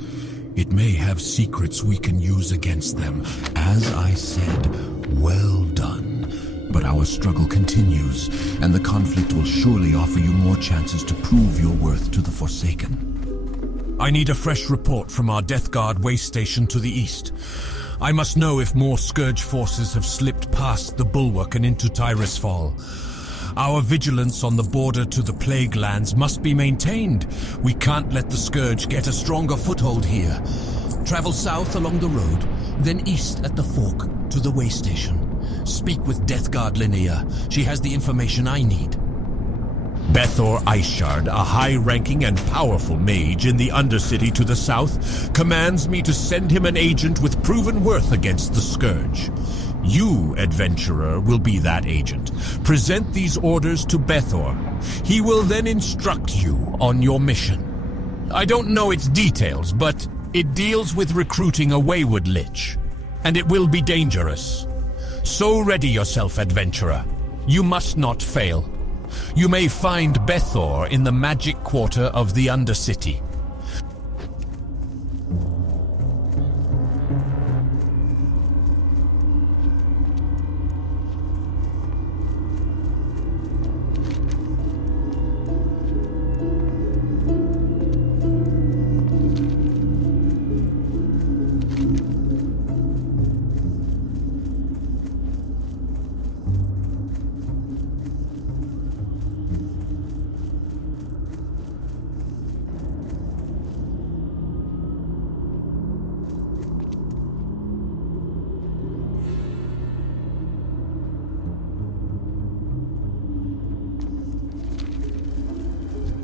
It may have secrets we can use against them. As I said, well done. But our struggle continues, and the conflict will surely offer you more chances to prove your worth to the Forsaken. I need a fresh report from our Death Guard way station to the east. I must know if more Scourge forces have slipped past the bulwark and into Tyrusfall. Our vigilance on the border to the Plague Lands must be maintained. We can't let the Scourge get a stronger foothold here. Travel south along the road, then east at the fork to the way station. Speak with Death Guard Linnea. She has the information I need. Bethor Iceshard, a high-ranking and powerful mage in the Undercity to the south, commands me to send him an agent with proven worth against the Scourge. You, adventurer, will be that agent. Present these orders to Bethor. He will then instruct you on your mission. I don't know its details, but it deals with recruiting a wayward lich, and it will be dangerous. So ready yourself, adventurer. You must not fail. You may find Bethor in the magic quarter of the Undercity.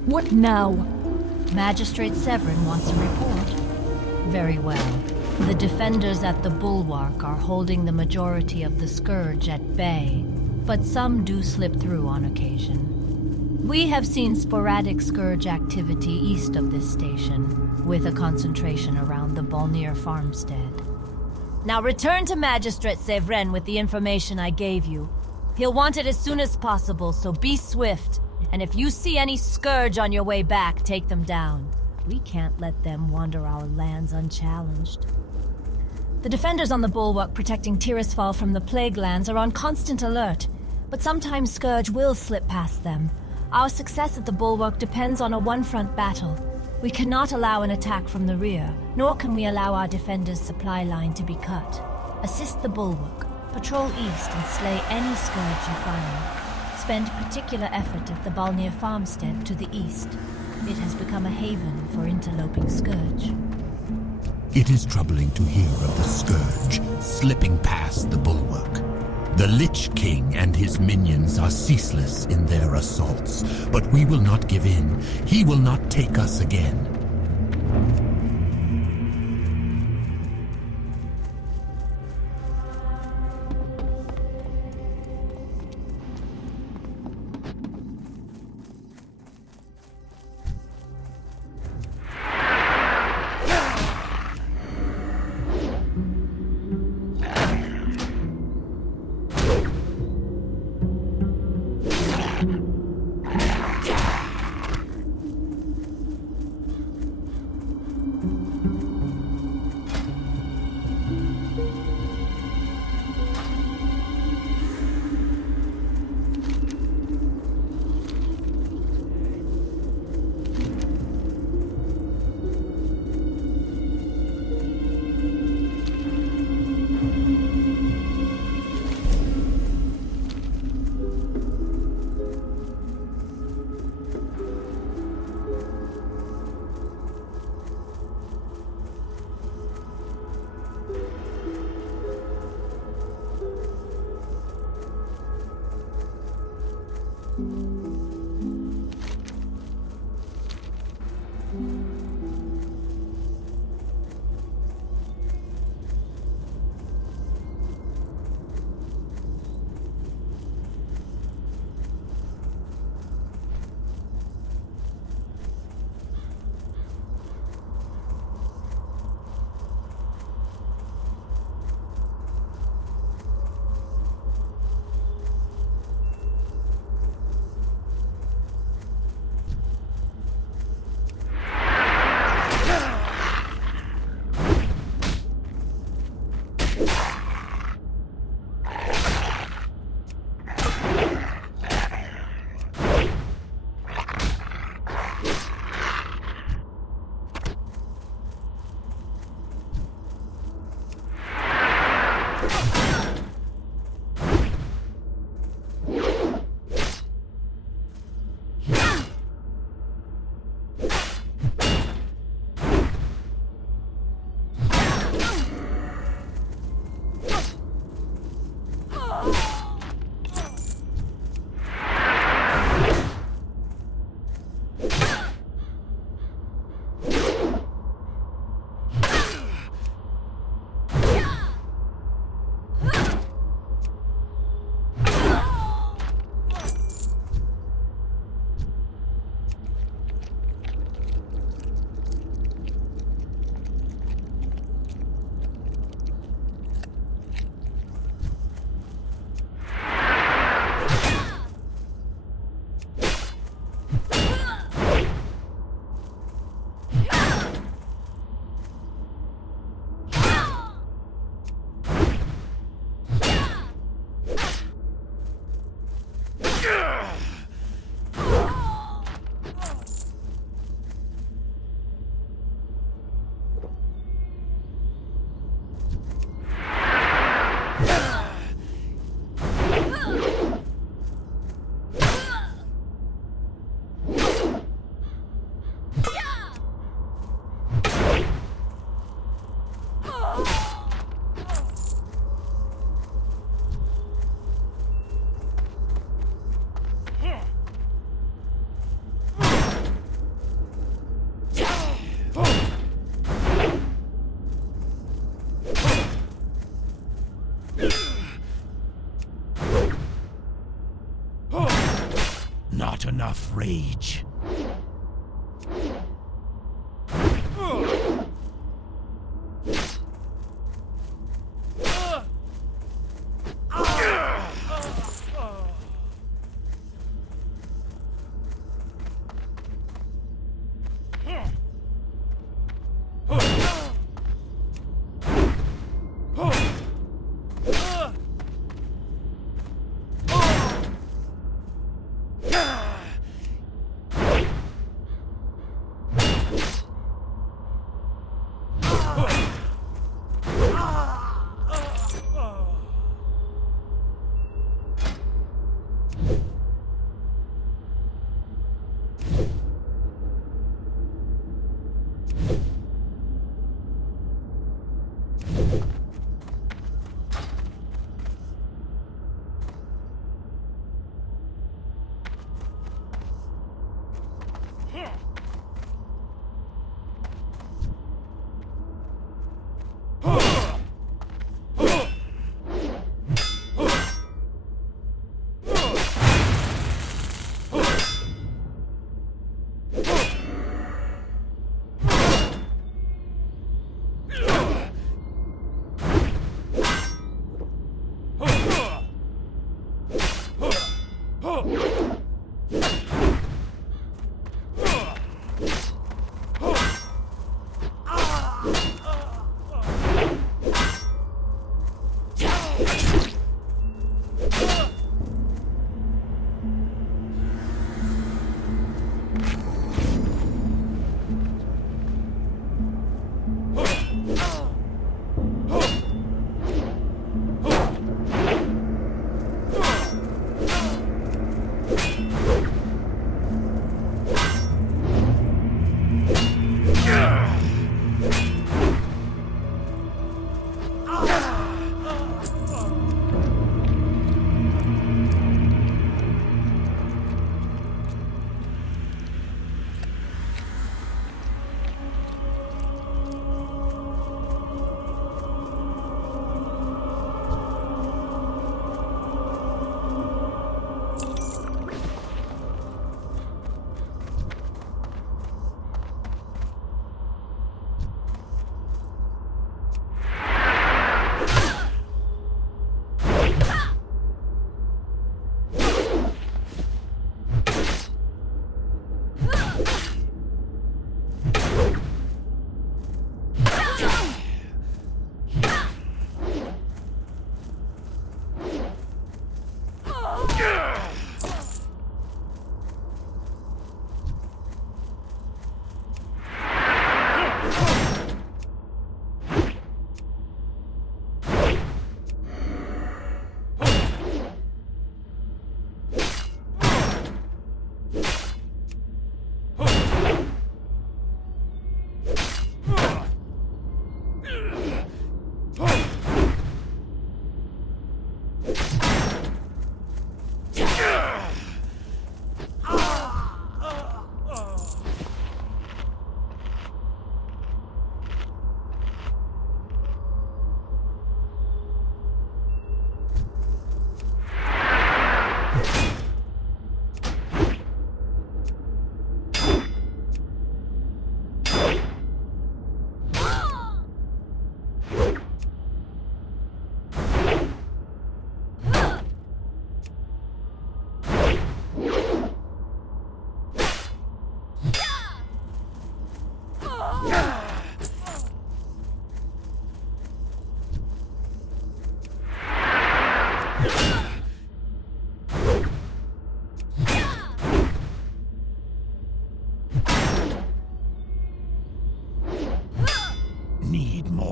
What now? Magistrate Severin wants a report. Very well. The defenders at the Bulwark are holding the majority of the Scourge at bay, but some do slip through on occasion. We have seen sporadic Scourge activity east of this station, with a concentration around the Balnir farmstead. Now return to Magistrate Severin with the information I gave you. He'll want it as soon as possible, so be swift. And if you see any Scourge on your way back, take them down. We can't let them wander our lands unchallenged. The defenders on the Bulwark protecting Tyrusfall from the Plague Lands are on constant alert, but sometimes Scourge will slip past them. Our success at the Bulwark depends on a one-front battle. We cannot allow an attack from the rear, nor can we allow our defenders' supply line to be cut. Assist the Bulwark, patrol east and slay any Scourge you find. Spend particular effort at the Balnir farmstead to the east. It has become a haven for interloping Scourge. It is troubling to hear of the Scourge slipping past the bulwark. The Lich King and his minions are ceaseless in their assaults, but we will not give in. He will not take us again. Not enough rage.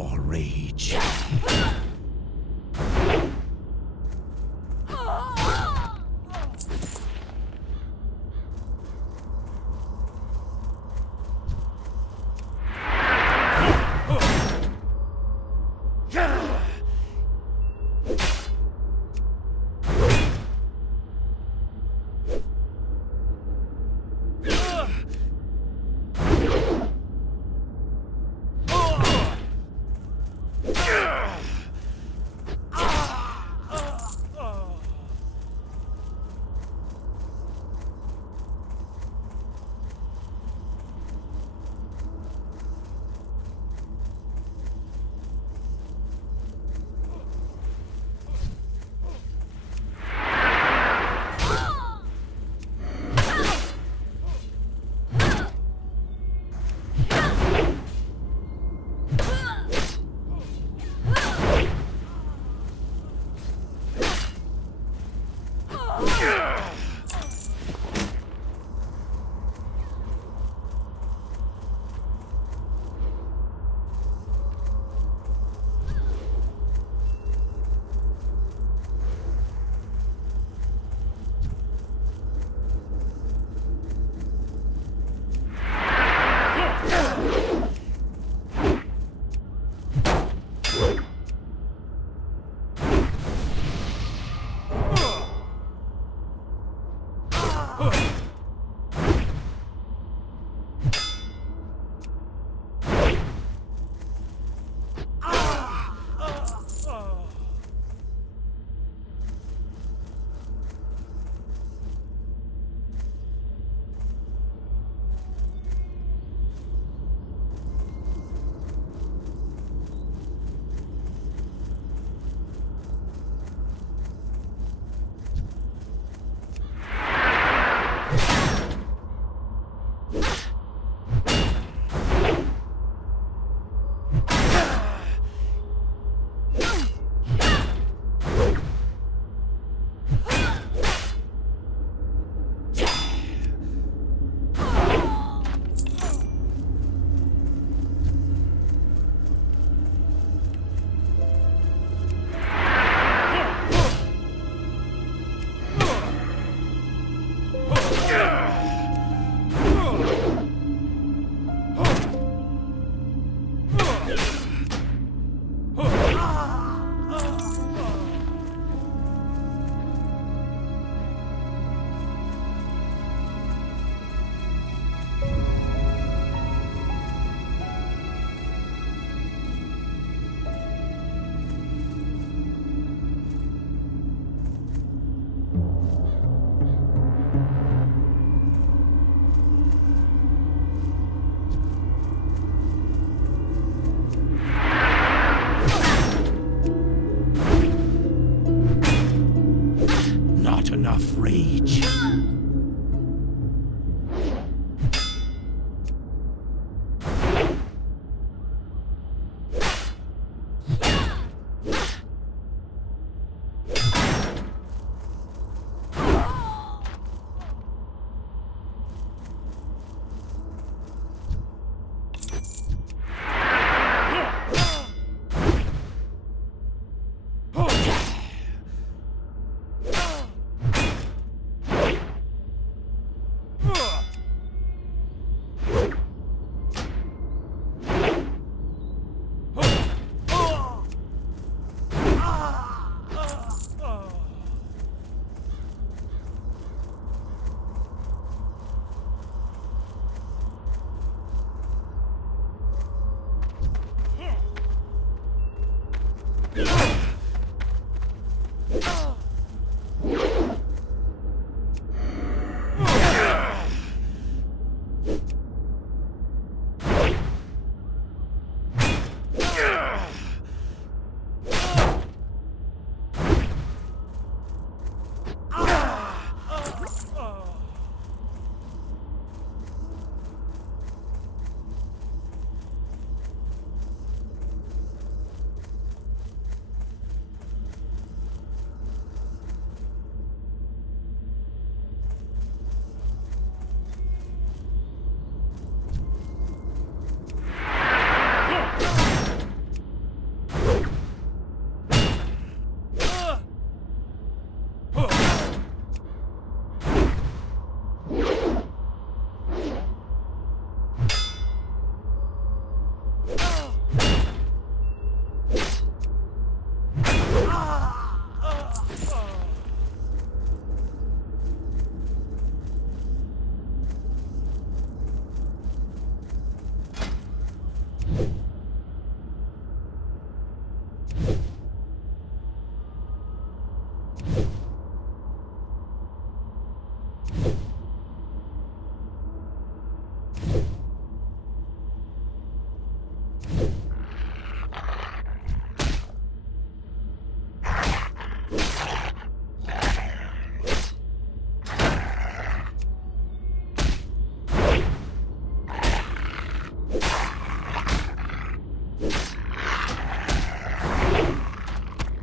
your rage. Rage.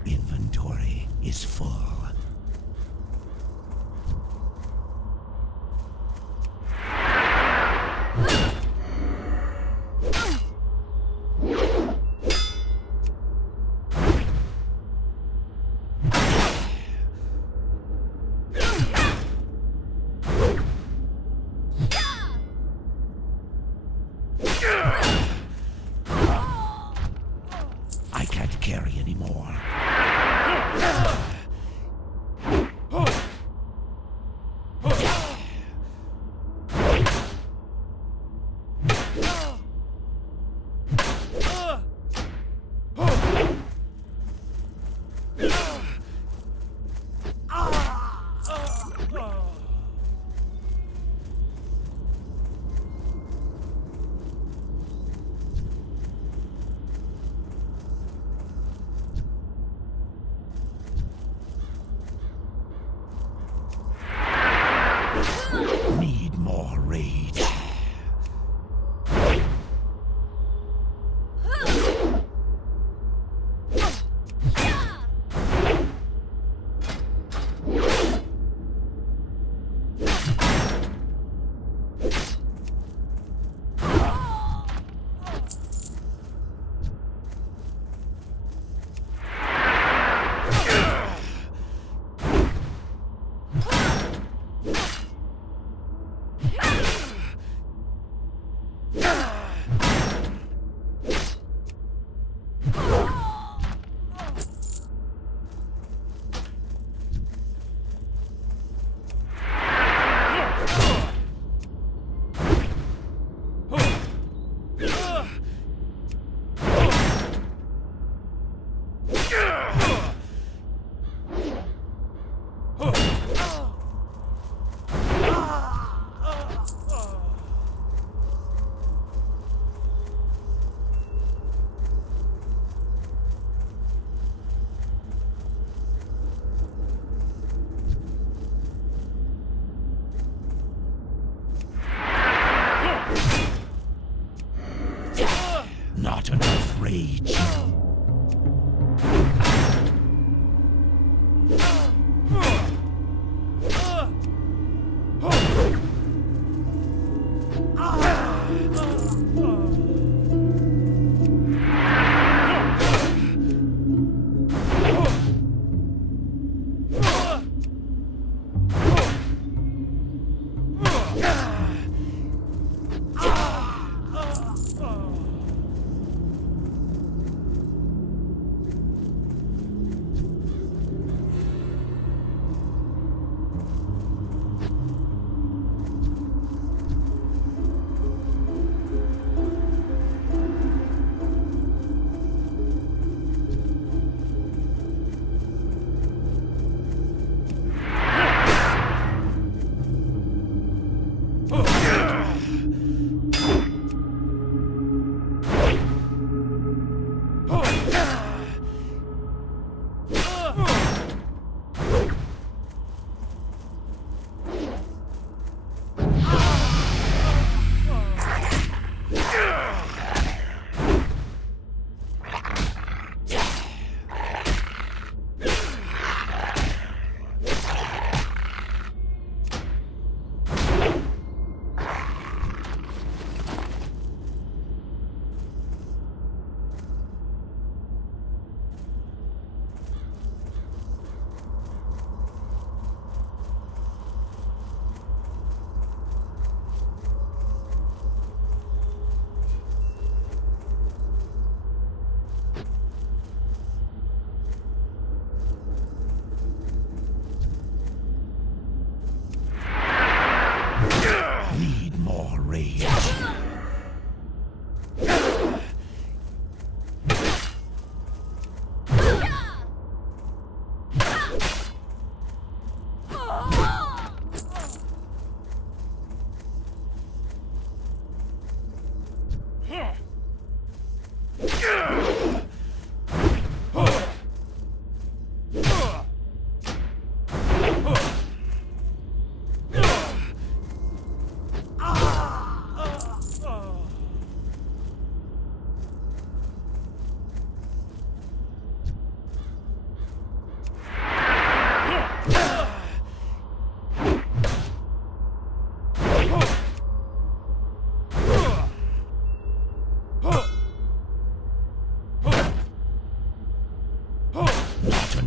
Inventory is full.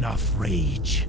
enough rage.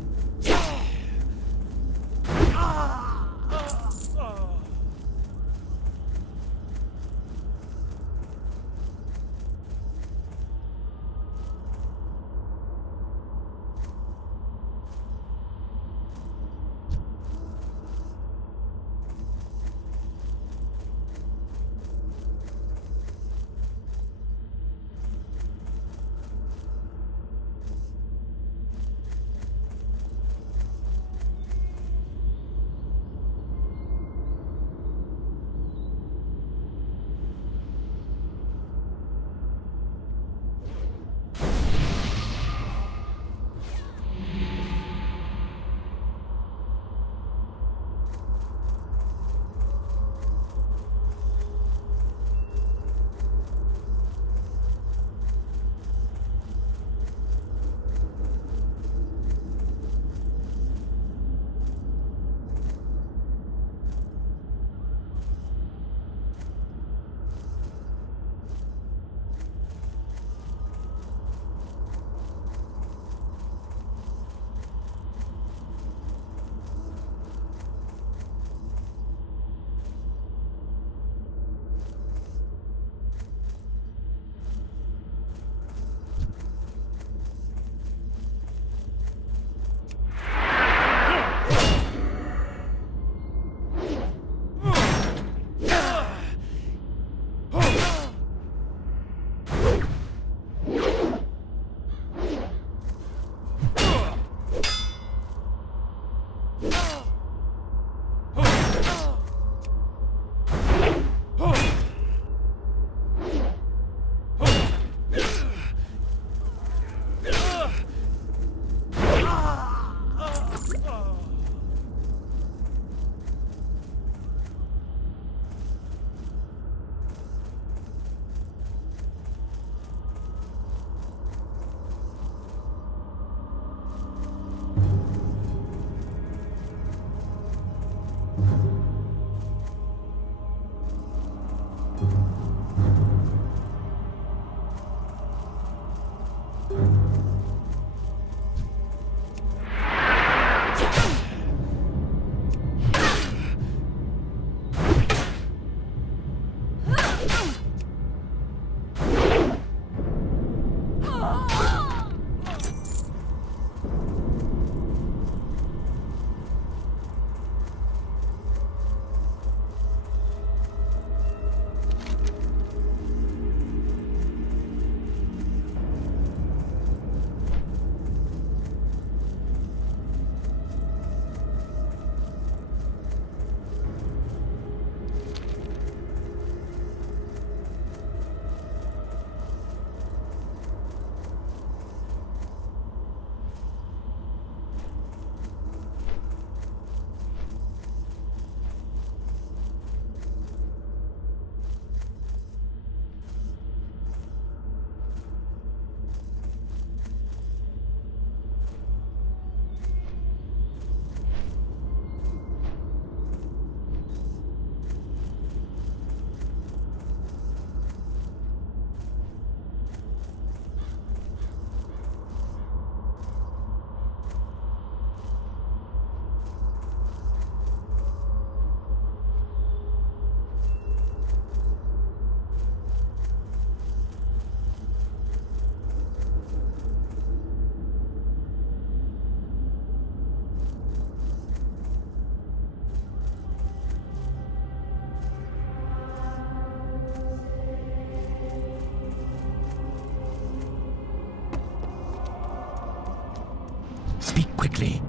Speak quickly.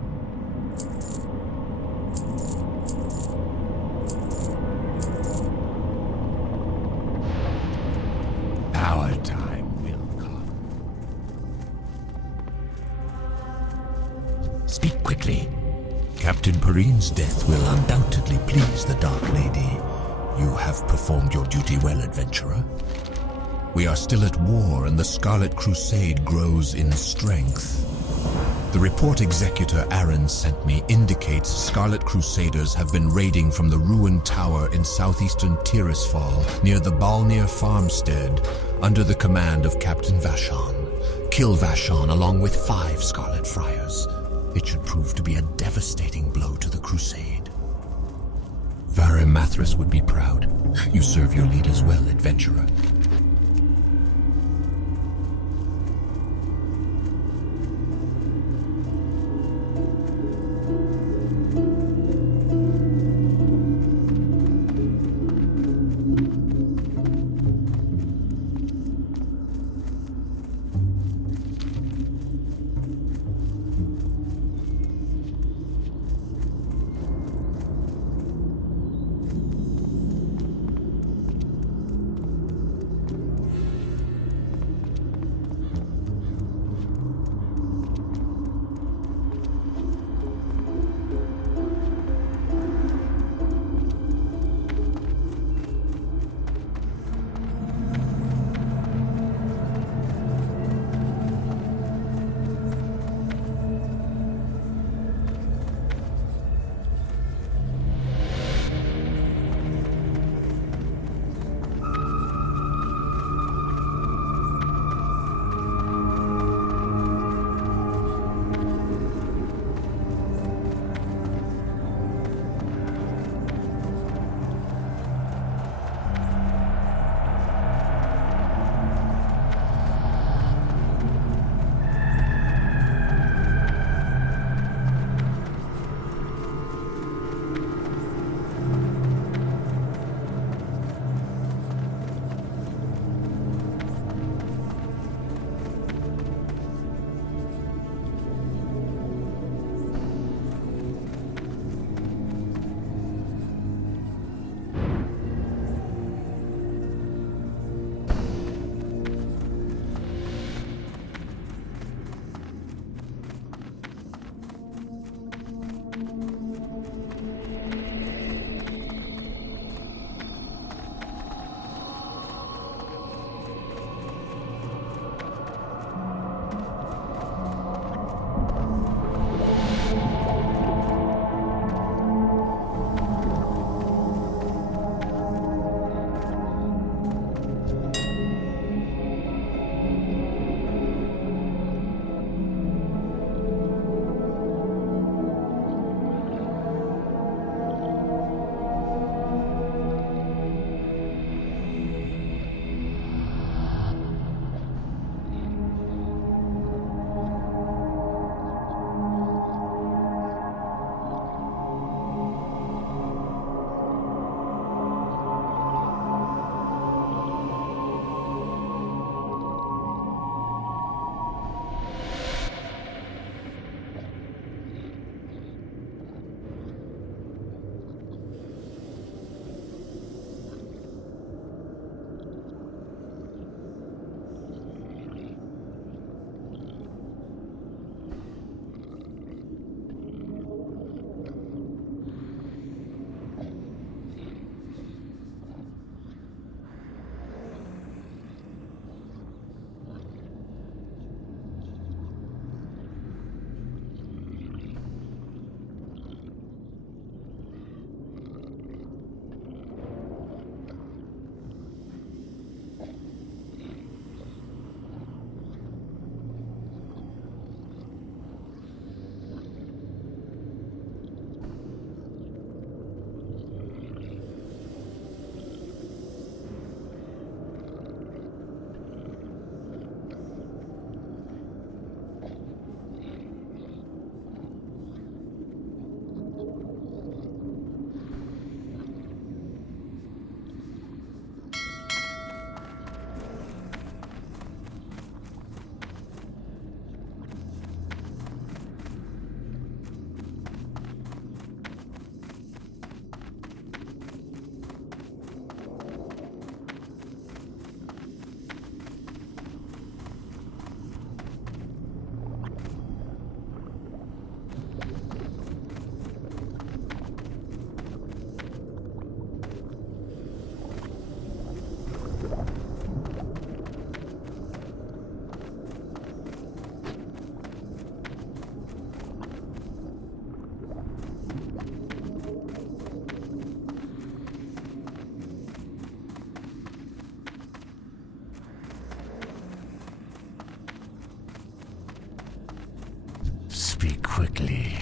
Our time will come. Speak quickly. Captain Perrine's death will undoubtedly please the Dark Lady. You have performed your duty well, adventurer. We are still at war, and the Scarlet Crusade grows in strength. The report Executor Aaron sent me indicates Scarlet Crusaders have been raiding from the ruined tower in southeastern Tirisfal, near the Balnir farmstead, under the command of Captain Vashon. Kill Vashon along with 5 Scarlet Friars. It should prove to be a devastating blow to the crusade. Varimathras would be proud. You serve your leaders well, adventurer.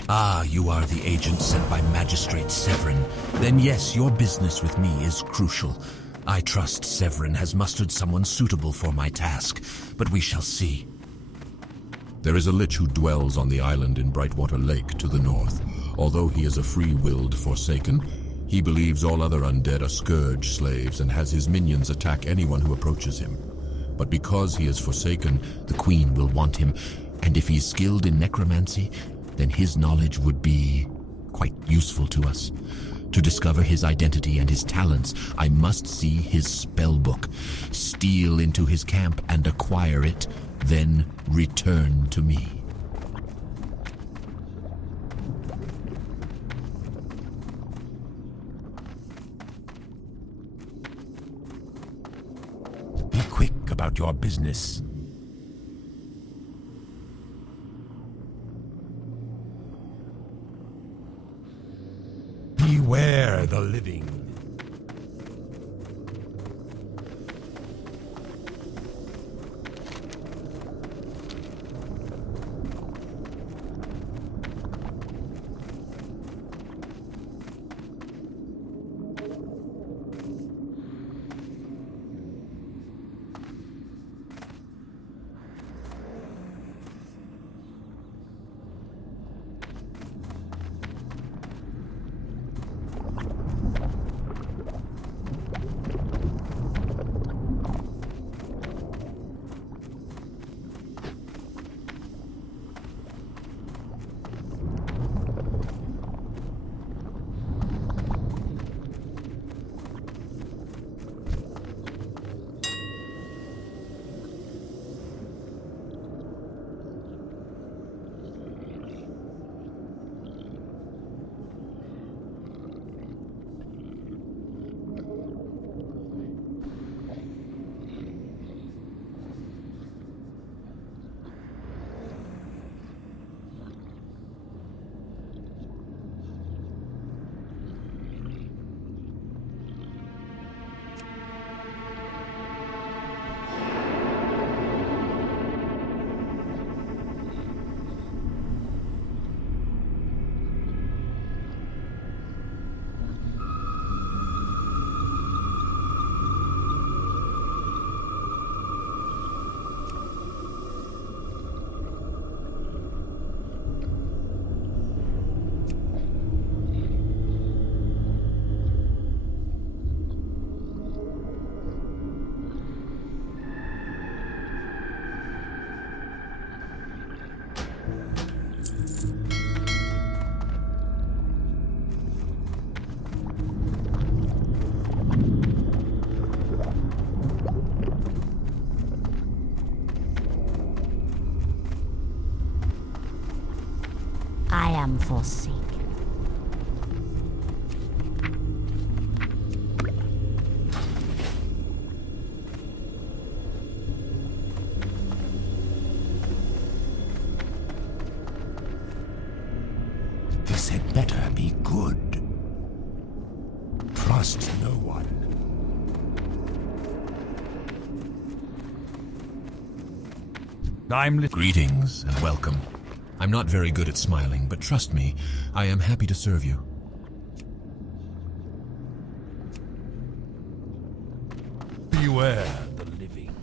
Ah, you are the agent sent by Magistrate Severin. Then yes, your business with me is crucial. I trust Severin has mustered someone suitable for my task, but we shall see. There is a lich who dwells on the island in Brightwater Lake to the north. Although he is a free-willed Forsaken, he believes all other undead are Scourge slaves and has his minions attack anyone who approaches him. But because he is Forsaken, the Queen will want him, and if he's skilled in necromancy, then his knowledge would be quite useful to us. To discover his identity and his talents, I must see his spellbook, steal into his camp and acquire it, then return to me. Be quick about your business. Beware the living. I am forsaken. This had better be good. Trust no one. Greetings and welcome. I'm not very good at smiling, but trust me, I am happy to serve you. Beware the living.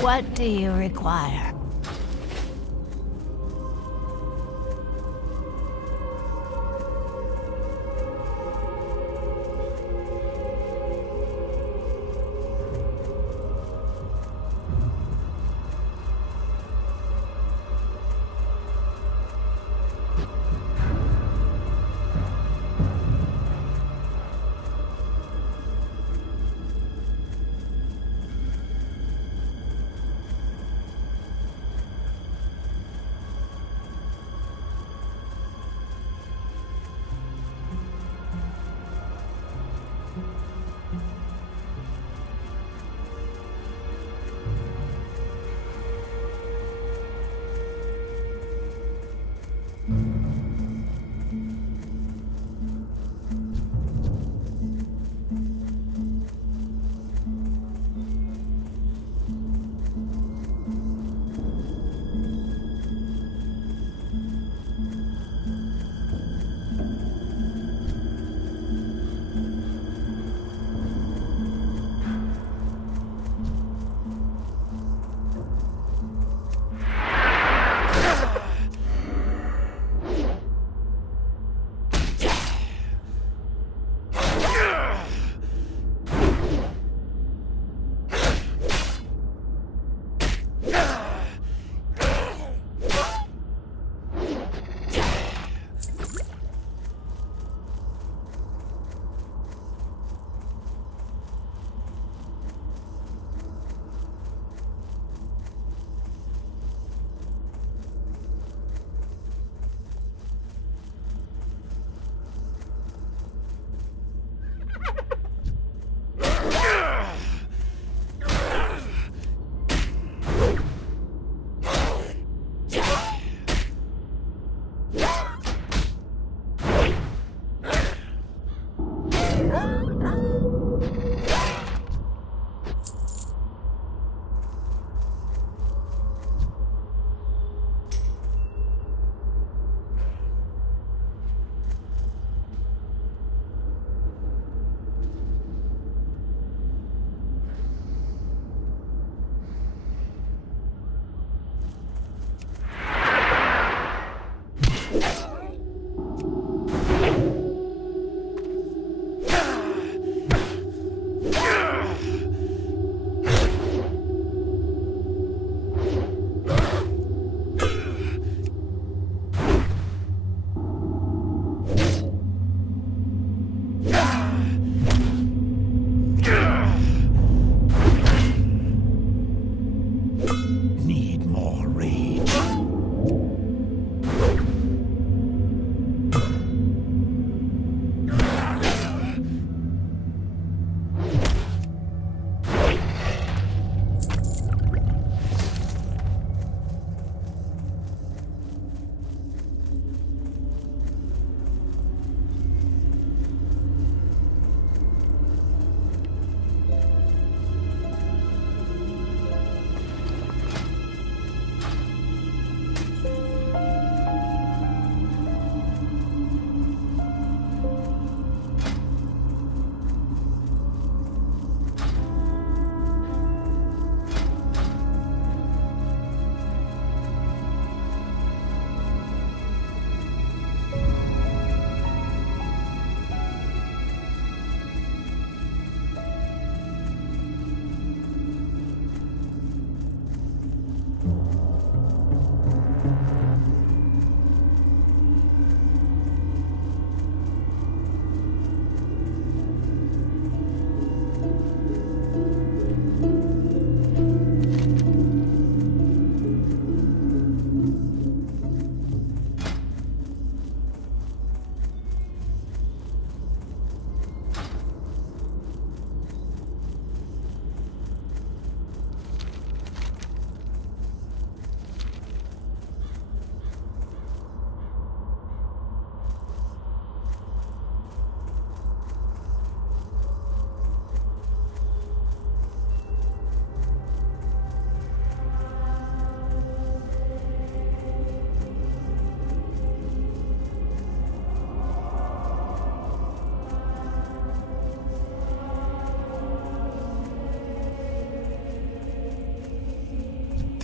What do you require?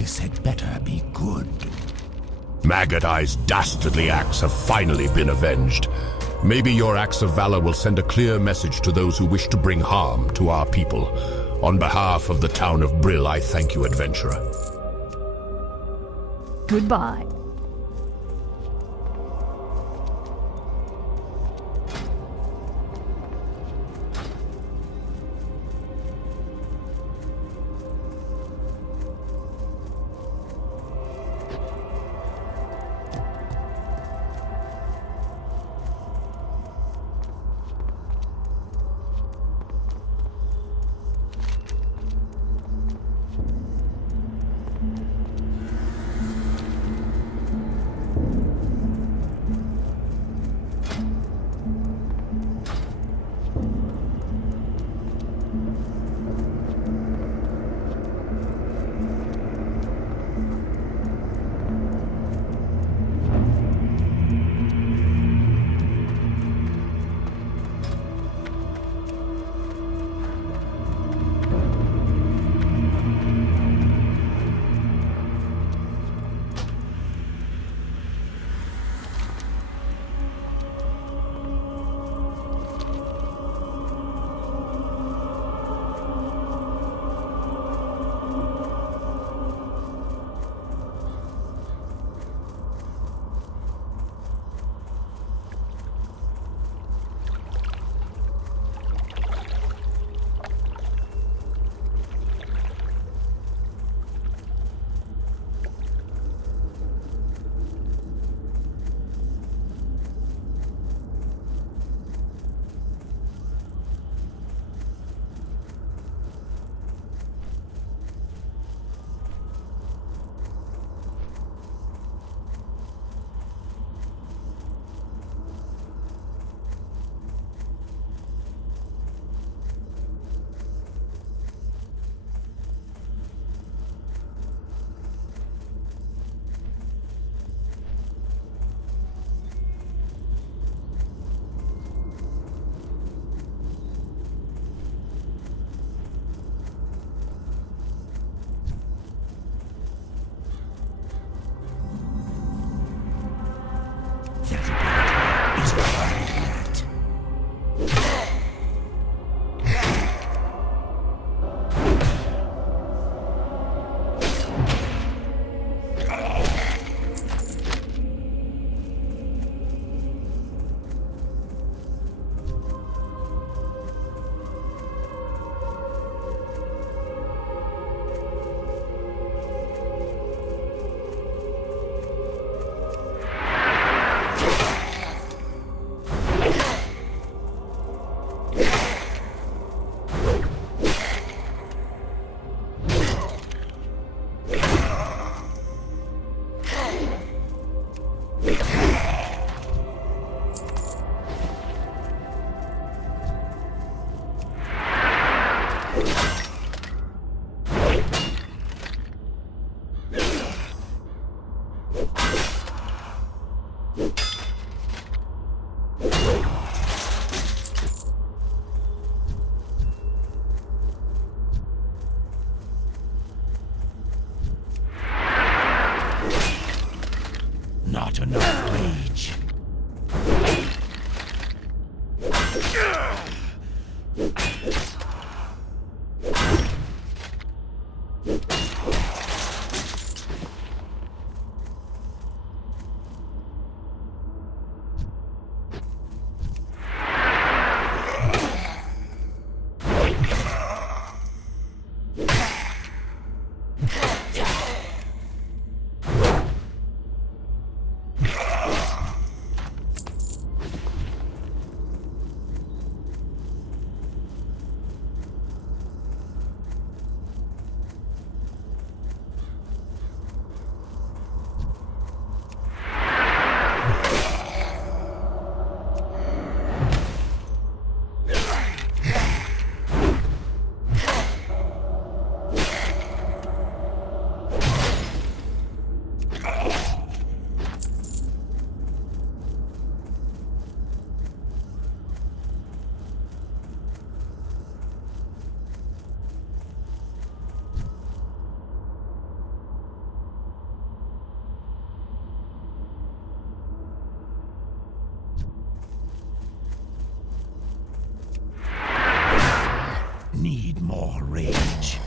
This had better be good. Maggot Eye's dastardly acts have finally been avenged. Maybe your acts of valor will send a clear message to those who wish to bring harm to our people. On behalf of the town of Brill, I thank you, adventurer. Goodbye. need more rage.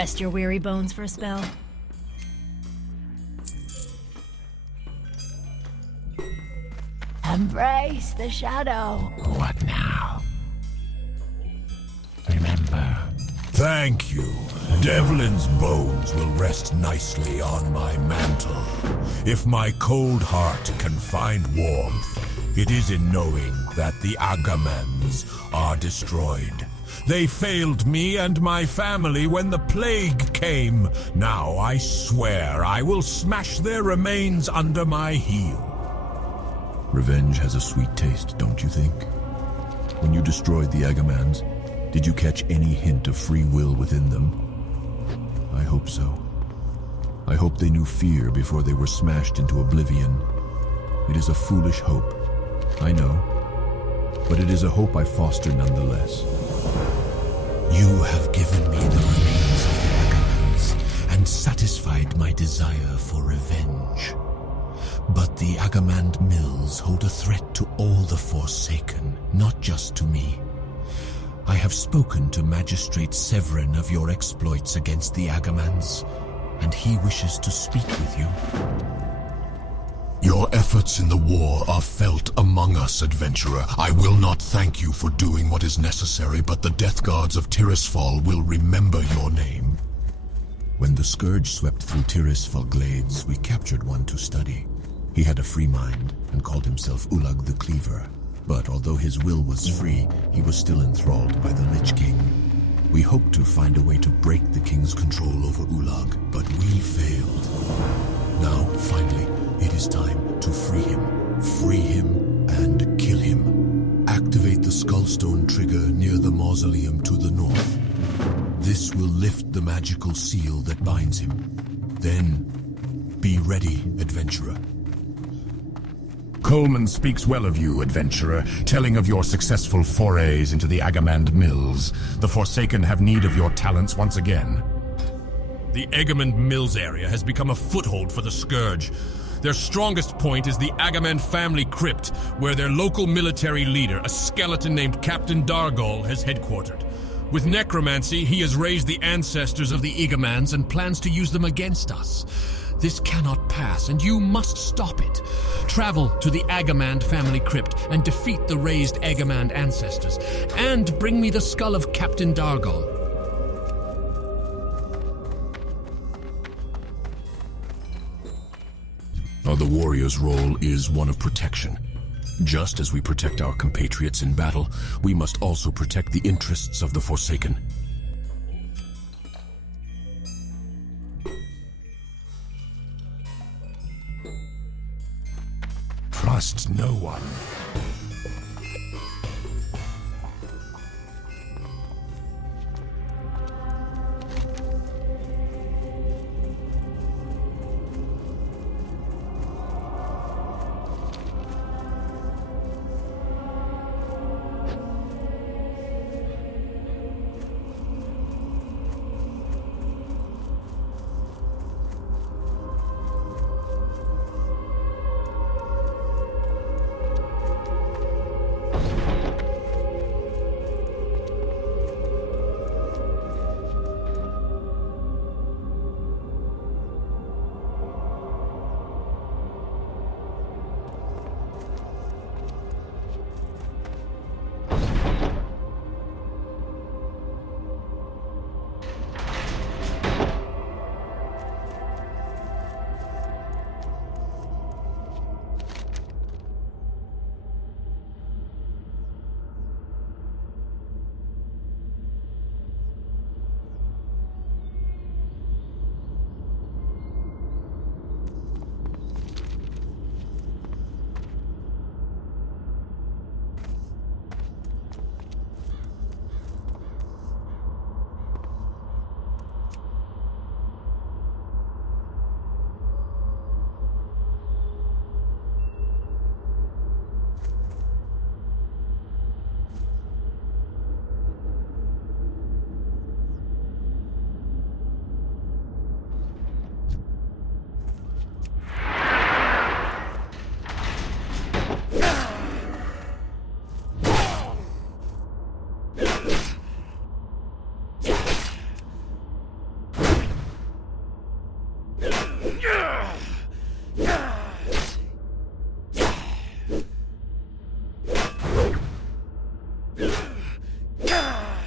Rest your weary bones for a spell. Embrace the shadow. What now? Remember, Thank you. Devlin's bones will rest nicely on my mantle. If my cold heart can find warmth, it is in knowing that the Agamans are destroyed. They failed me and my family when the plague came. Now I swear I will smash their remains under my heel. Revenge has a sweet taste, don't you think? When you destroyed the Agamans, did you catch any hint of free will within them? I hope so. I hope they knew fear before they were smashed into oblivion. It is a foolish hope, I know, but it is a hope I foster nonetheless. you have given me the remains of the Agamans and satisfied my desire for revenge. But the Agamand mills hold a threat to all the Forsaken, not just to me. I have spoken to Magistrate Severin of your exploits against the Agamans, and he wishes to speak with you. Your efforts in the war are felt among us, adventurer. I will not thank you for doing what is necessary, but the Death Guards of Tirisfal will remember your name. When the Scourge swept through Tirisfal Glades, we captured one to study. He had a free mind and called himself Ulag the Cleaver. But although his will was free, he was still enthralled by the Lich King. We hoped to find a way to break the King's control over Ulag, but we failed. Now, finally, it is time to free him and kill him. Activate the Skullstone trigger near the mausoleum to the north. This will lift the magical seal that binds him. Then, be ready, adventurer. Coleman speaks well of you, adventurer, telling of your successful forays into the Agamand Mills. The Forsaken have need of your talents once again. The Agamand Mills area has become a foothold for the Scourge. Their strongest point is the Agamand family crypt, where their local military leader, a skeleton named Captain Dargol, has headquartered. With necromancy, he has raised the ancestors of the Agamans and plans to use them against us. This cannot pass, and you must stop it. Travel to the Agamand family crypt and defeat the raised Agamand ancestors. And bring me the skull of Captain Dargol. The warrior's role is one of protection. Just as we protect our compatriots in battle, we must also protect the interests of the Forsaken. Trust no one.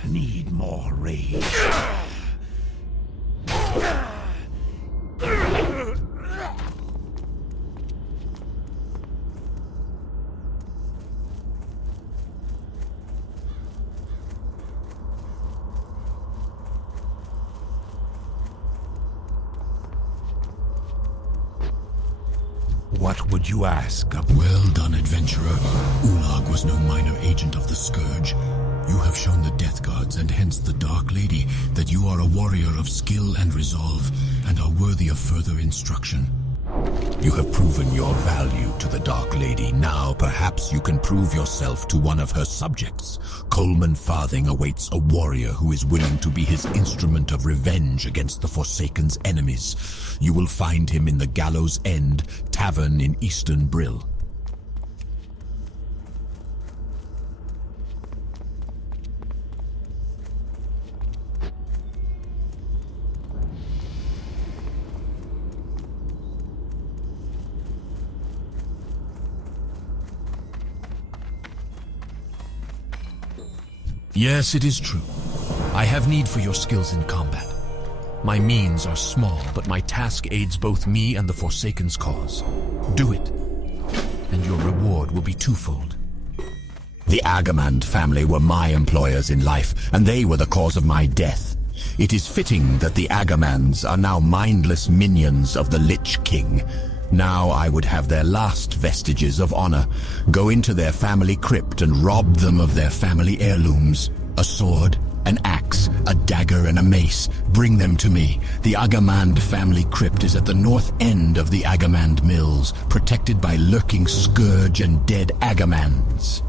Need more rage. What would you ask? Well done, adventurer. Ulag was no minor agent of the Scourge. You have shown the Death Guards, and hence the Dark Lady, that you are a warrior of skill and resolve, and are worthy of further instruction. You have proven your value to the Dark Lady. Now perhaps you can prove yourself to one of her subjects. Coleman Farthing awaits a warrior who is willing to be his instrument of revenge against the Forsaken's enemies. You will find him in the Gallows End Tavern in Eastern Brill. Yes, it is true. I have need for your skills in combat. My means are small, but my task aids both me and the Forsaken's cause. Do it, and your reward will be twofold. The Agamand family were my employers in life, and they were the cause of my death. It is fitting that the Agamands are now mindless minions of the Lich King. Now I would have their last vestiges of honor, go into their family crypt and rob them of their family heirlooms. A sword, an axe, a dagger, and a mace. Bring them to me. The Agamand family crypt is at the north end of the Agamand Mills, protected by lurking Scourge and dead Agamands.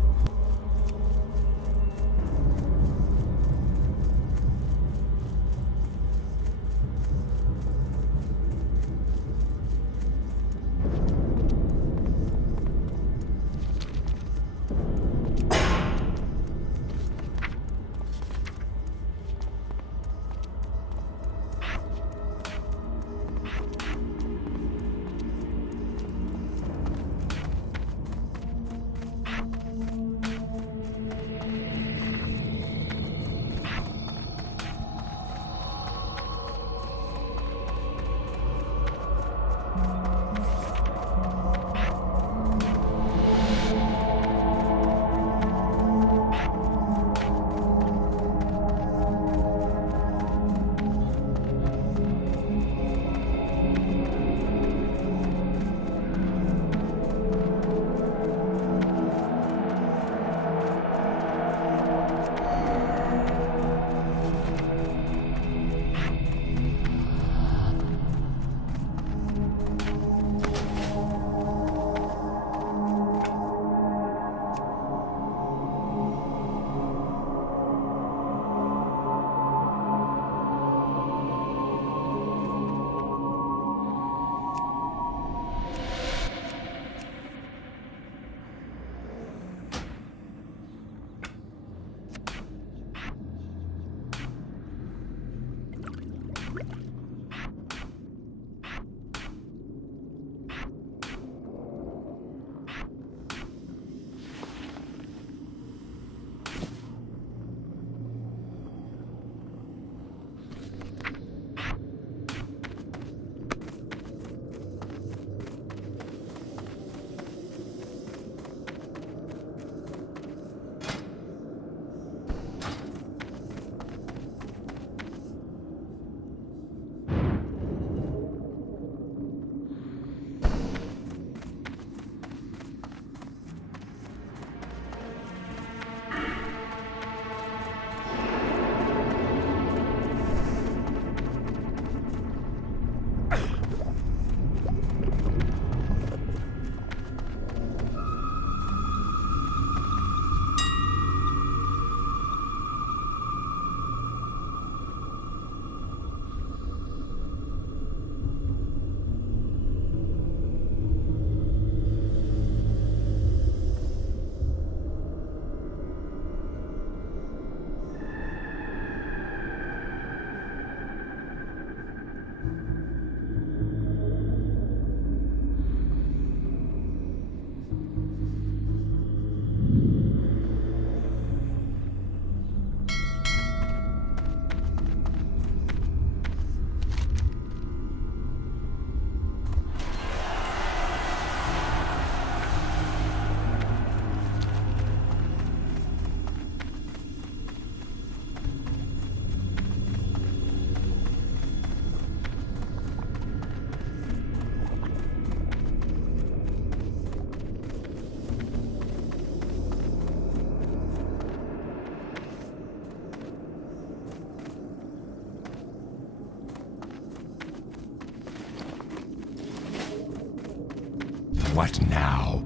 What now?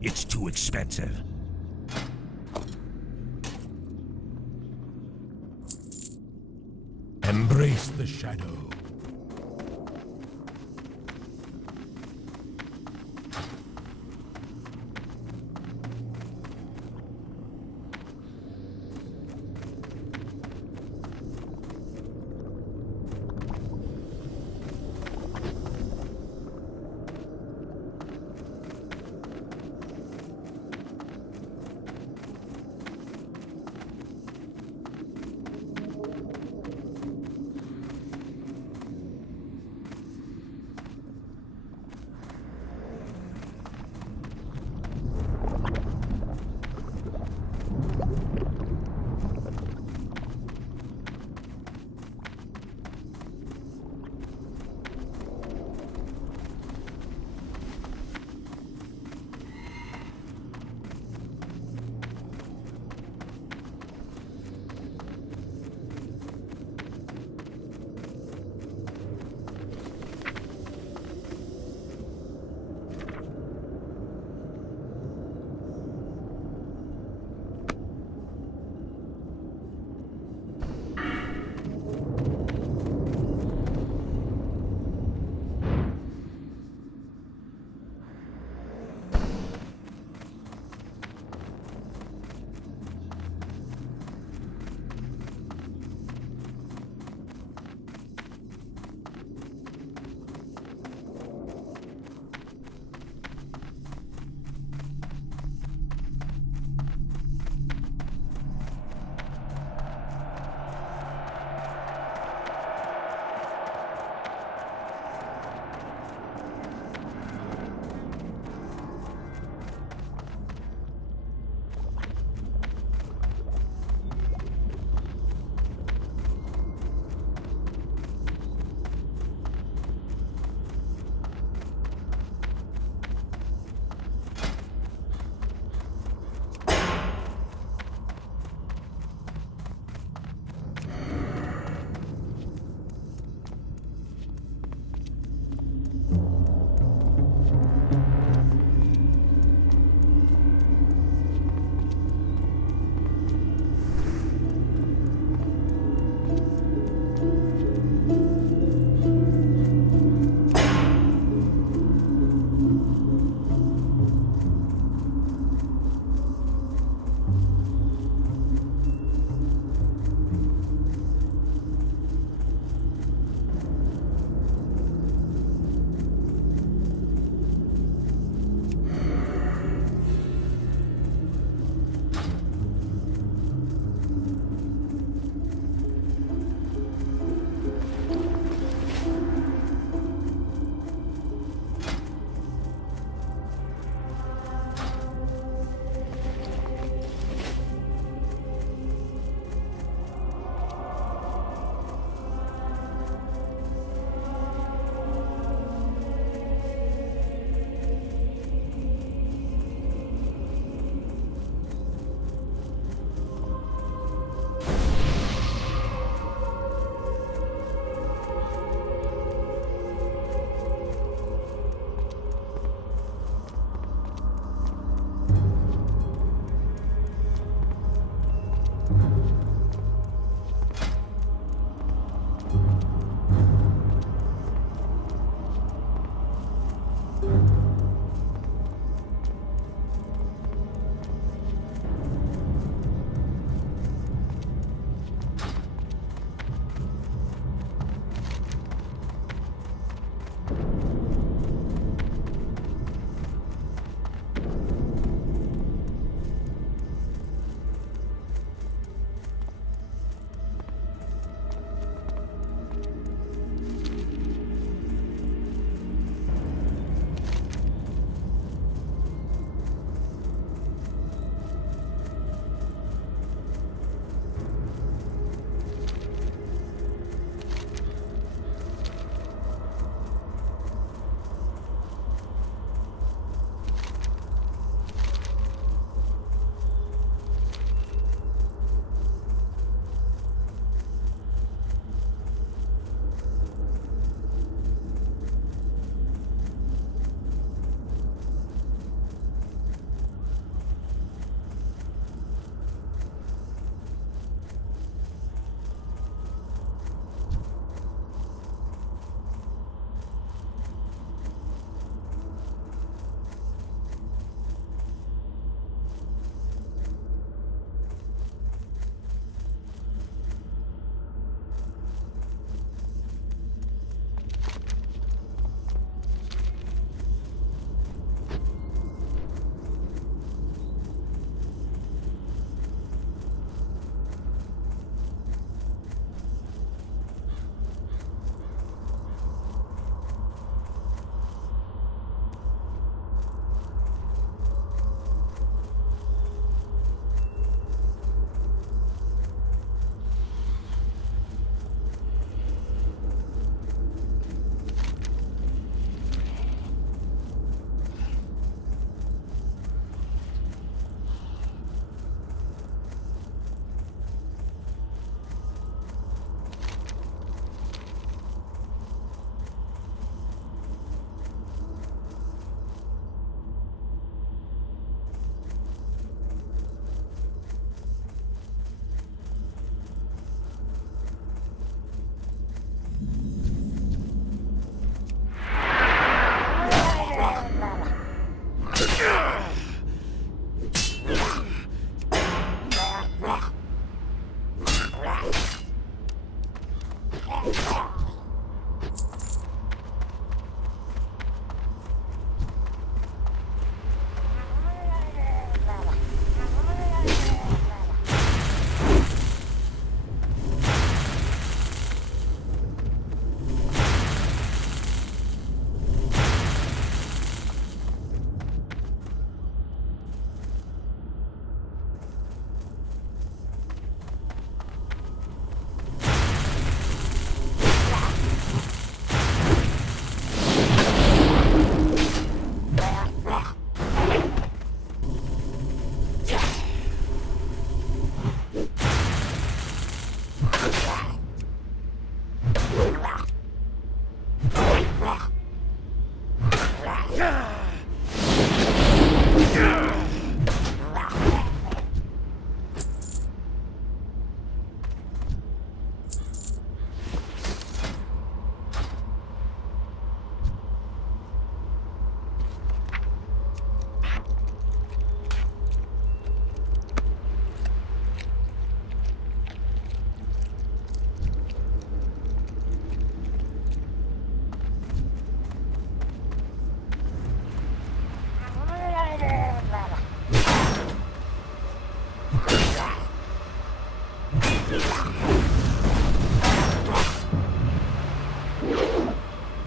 It's too expensive. Embrace the shadow.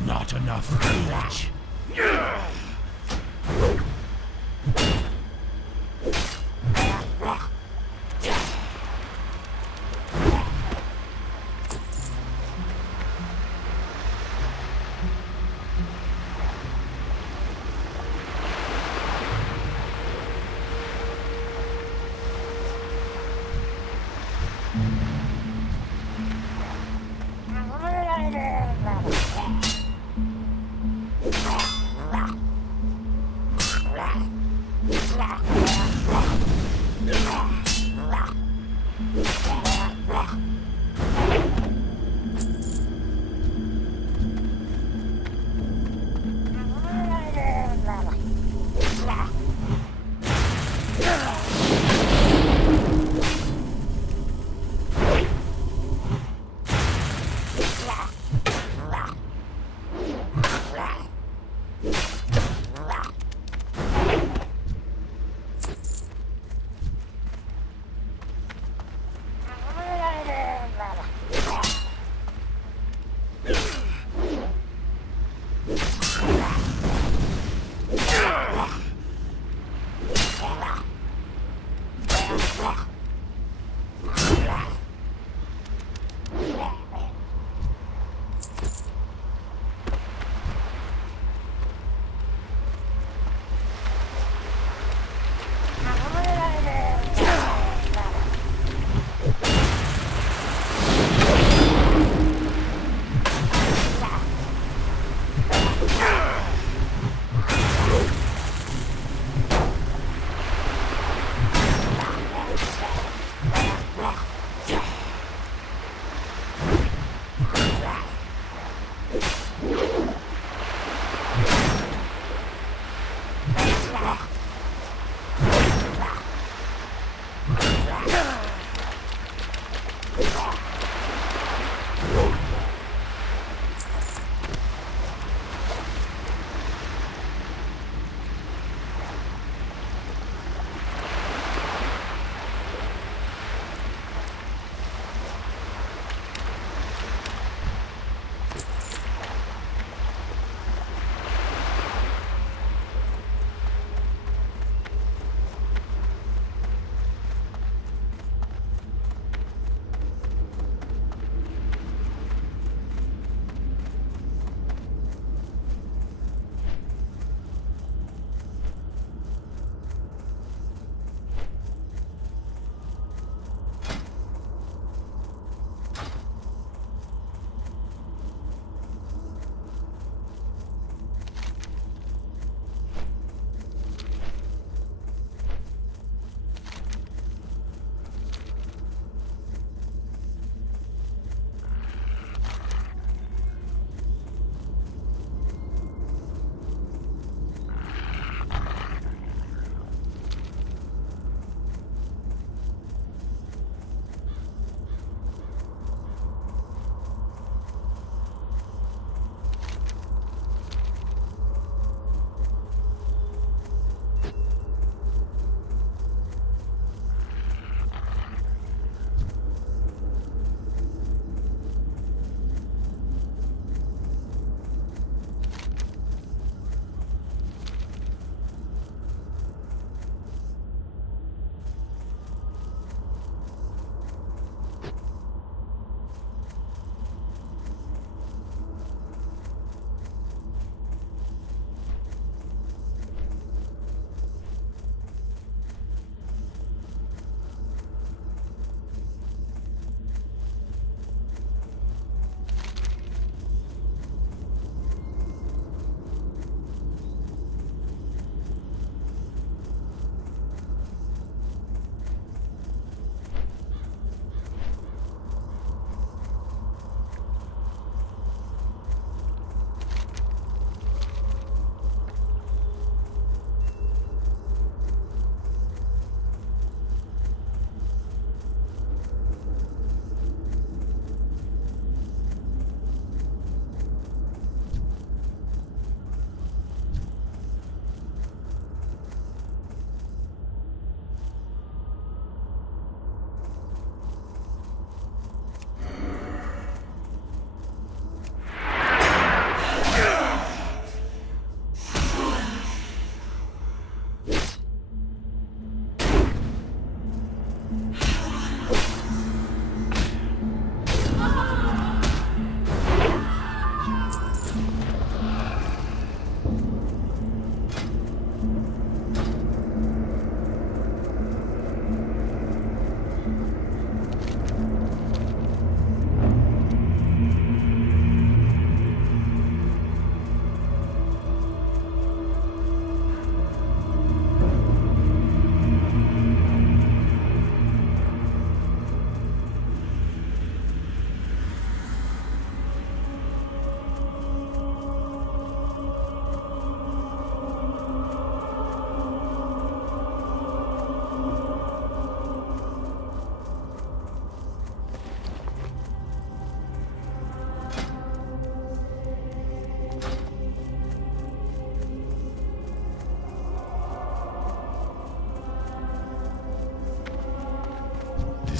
Not enough courage.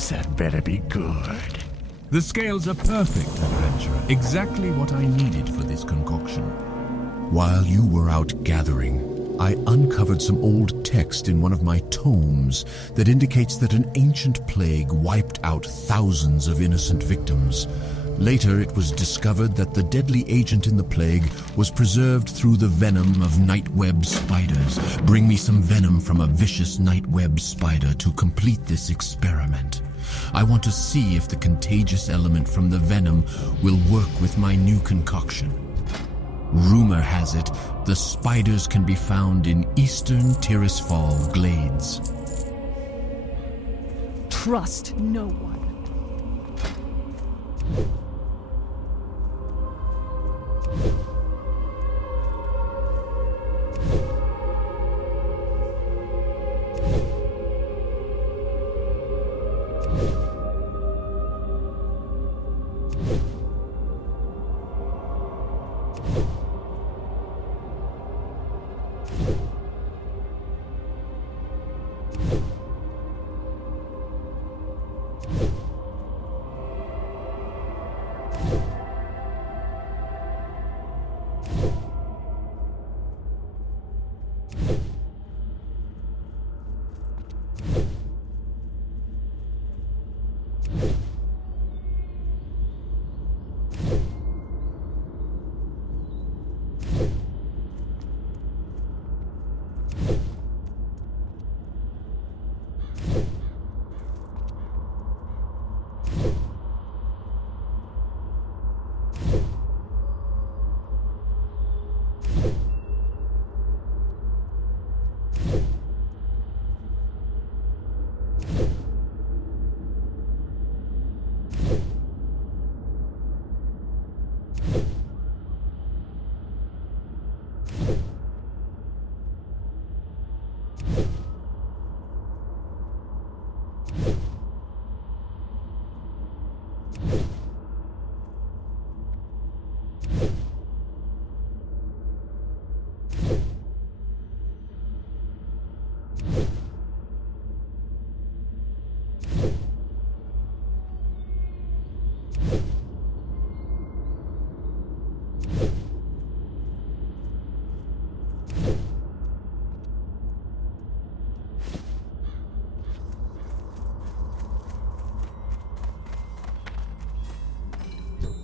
This had better be good. The scales are perfect, adventurer. Exactly what I needed for this concoction. While you were out gathering, I uncovered some old text in one of my tomes that indicates that an ancient plague wiped out thousands of innocent victims. Later, it was discovered that the deadly agent in the plague was preserved through the venom of nightweb spiders. Bring me some venom from a vicious nightweb spider to complete this experiment. I want to see if the contagious element from the venom will work with my new concoction. Rumor has it, the spiders can be found in eastern Tirisfal glades. Trust no one.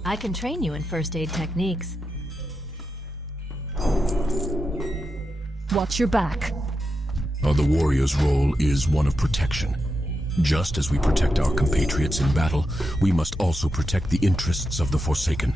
I can train you in first aid techniques. Watch your back. The warrior's role is one of protection. Just as we protect our compatriots in battle, we must also protect the interests of the Forsaken.